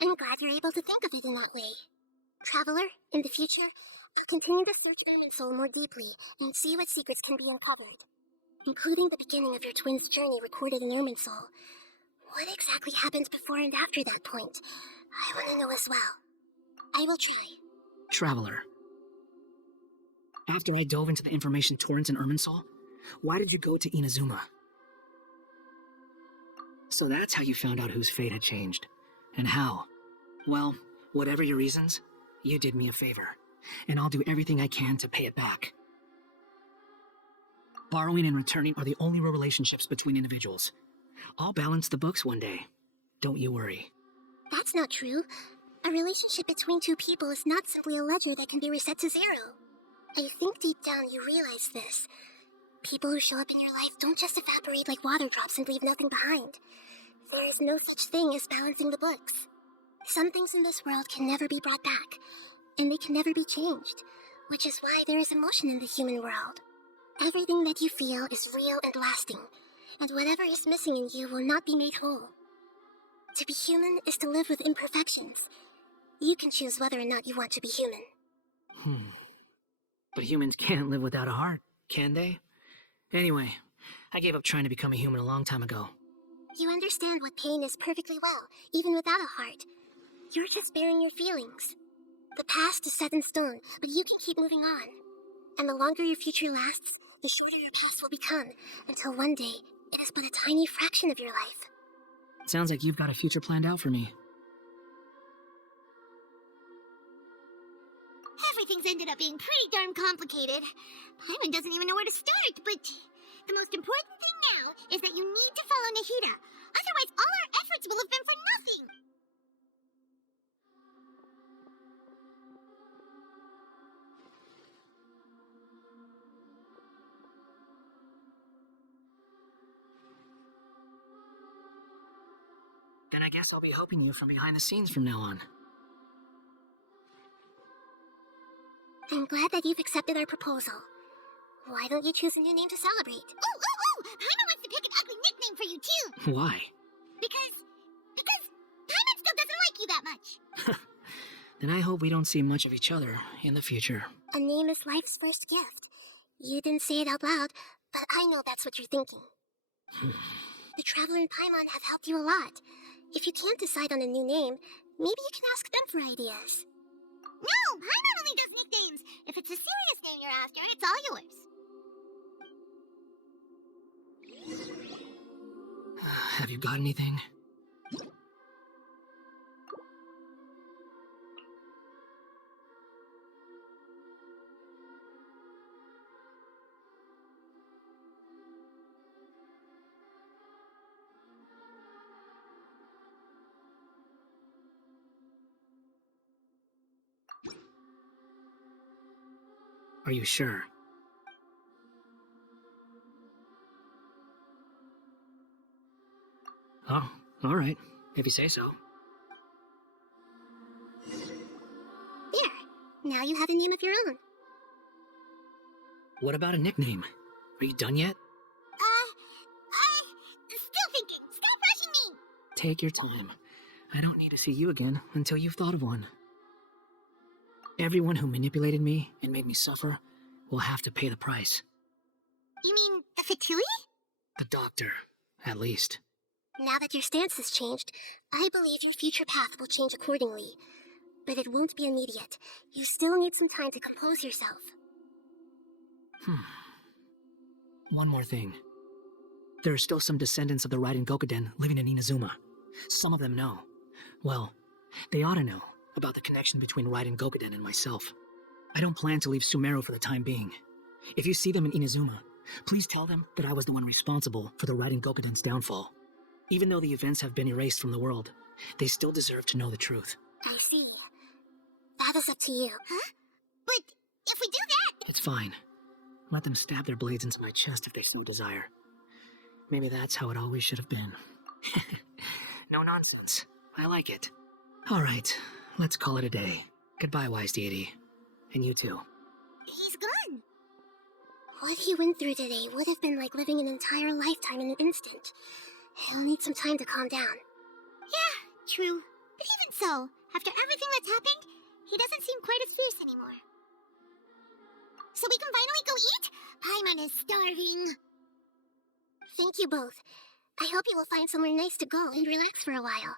I'm glad you're able to think of it in that way. Traveler, in the future, I'll continue to search Irminsul more deeply and see what secrets can be uncovered, including the beginning of your twins' journey recorded in Irminsul. What exactly happened before and after that point? I want to know as well. I will try. Traveler. After I dove into the information torrents in Irminsul, why did you go to Inazuma? So that's how you found out whose fate had changed. And how? Well, whatever your reasons, you did me a favor. And I'll do everything I can to pay it back. Borrowing and returning are the only real relationships between individuals. I'll balance the books one day. Don't you worry. That's not true. A relationship between two people is not simply a ledger that can be reset to zero. I think deep down you realize this. People who show up in your life don't just evaporate like water drops and leave nothing behind. There is no such thing as balancing the books. Some things in this world can never be brought back, and they can never be changed, which is why there is emotion in the human world. Everything that you feel is real and lasting, and whatever is missing in you will not be made whole. To be human is to live with imperfections. You can choose whether or not you want to be human. But humans can't live without a heart, can they? Anyway, I gave up trying to become a human a long time ago. You understand what pain is perfectly well, even without a heart. You're just bearing your feelings. The past is set in stone, but you can keep moving on. And the longer your future lasts, the shorter your past will become, until one day, it is but a tiny fraction of your life. Sounds like you've got a future planned out for me. Everything's ended up being pretty darn complicated. Paimon doesn't even know where to start, but the most important thing now is that you need to follow Nahida. Otherwise, all our efforts will have been for nothing. Then I guess I'll be helping you from behind the scenes from now on. I'm glad that you've accepted our proposal. Why don't you choose a new name to celebrate? Oh! Paimon wants to pick an ugly nickname for you, too. Why? Because Paimon still doesn't like you that much. Then I hope we don't see much of each other in the future. A name is life's first gift. You didn't say it out loud, but I know that's what you're thinking. The Traveler and Paimon have helped you a lot. If you can't decide on a new name, maybe you can ask them for ideas. No, Paimon only does nicknames. If it's a serious name you're after, it's all yours. Have you got anything? Are you sure? Oh, all right, if you say so. There. Now you have a name of your own. What about a nickname? Are you done yet? Still thinking. Stop rushing me. Take your time. I don't need to see you again until you've thought of one. Everyone who manipulated me and made me suffer will have to pay the price. You mean the Fatui? The doctor, at least. Now that your stance has changed, I believe your future path will change accordingly. But it won't be immediate. You still need some time to compose yourself. One more thing. There are still some descendants of the Raiden Gokuden living in Inazuma. Some of them know. Well, they ought to know about the connection between Raiden Gokuden and myself. I don't plan to leave Sumeru for the time being. If you see them in Inazuma, please tell them that I was the one responsible for the Raiden Gokuden's downfall. Even though the events have been erased from the world, they still deserve to know the truth. I see. That is up to you. Huh? But if we do that... It's fine. Let them stab their blades into my chest if they so desire. Maybe that's how it always should have been. No nonsense. I like it. All right, let's call it a day. Goodbye, wise deity. And you too. He's gone. What he went through today would have been like living an entire lifetime in an instant. He'll need some time to calm down. Yeah, true. But even so, after everything that's happened, he doesn't seem quite as fierce anymore. So we can finally go eat? Paimon is starving. Thank you both. I hope you will find somewhere nice to go and relax for a while.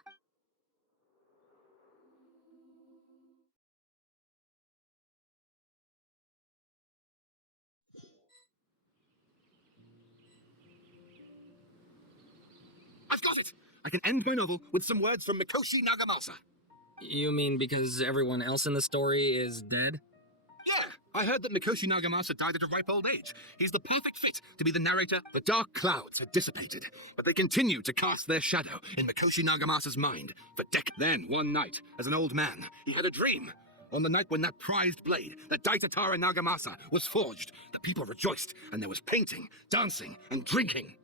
I've got it! I can end my novel with some words from Mikoshi Nagamasa. You mean because everyone else in the story is dead? Yeah, I heard that Mikoshi Nagamasa died at a ripe old age. He's the perfect fit to be the narrator. The dark clouds had dissipated, but they continued to cast their shadow in Mikoshi Nagamasa's mind for decades. Then, one night, as an old man, he had a dream. On the night when that prized blade, the Daitatara Nagamasa, was forged, the people rejoiced, and there was painting, dancing, and drinking.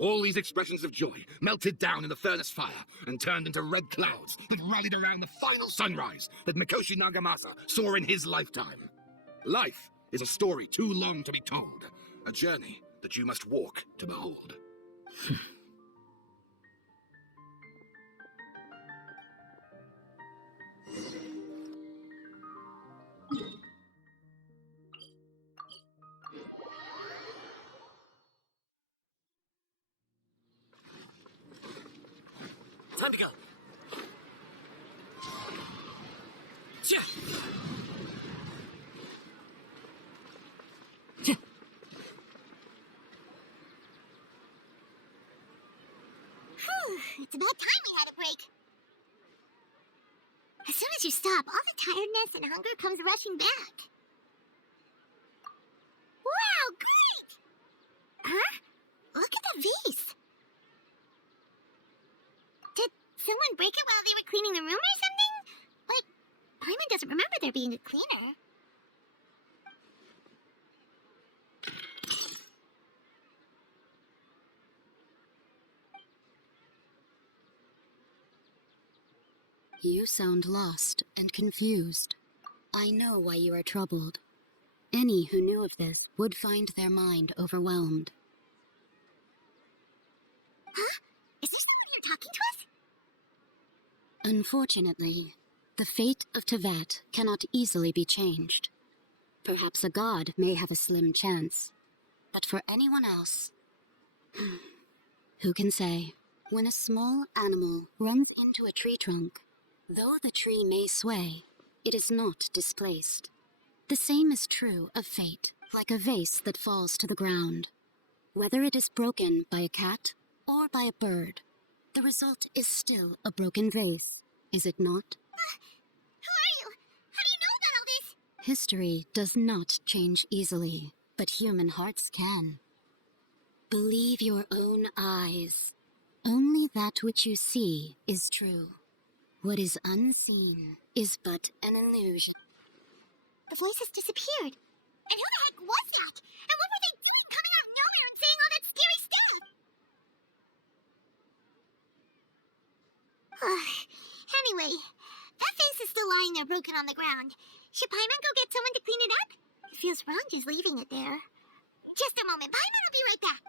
All these expressions of joy melted down in the furnace fire and turned into red clouds that rallied around the final sunrise that Mikoshi Nagamasa saw in his lifetime. Life is a story too long to be told, a journey that you must walk to behold. Time to go. Yeah. It's about time we had a break. As soon as you stop, all the tiredness and hunger comes rushing back. Wow, great! Huh? Look at the vase. Did someone break it while they were cleaning the room or something? But Paimon doesn't remember there being a cleaner. You sound lost and confused. I know why you are troubled. Any who knew of this would find their mind overwhelmed. Huh? Is there someone here talking to us? Unfortunately, the fate of Tevat cannot easily be changed. Perhaps a god may have a slim chance, but for anyone else, who can say? When a small animal runs into a tree trunk, though the tree may sway, it is not displaced. The same is true of fate, like a vase that falls to the ground. Whether it is broken by a cat or by a bird, the result is still a broken vase, is it not? Who are you? How do you know about all this? History does not change easily, but human hearts can. Believe your own eyes. Only that which you see is true. What is unseen is but an illusion. The voice has disappeared. And who the heck was that? And what were they doing coming out of nowhere and saying all that scary stuff? Anyway, that face is still lying there broken on the ground. Should Paimon go get someone to clean it up? It feels wrong just leaving it there. Just a moment. Paimon will be right back.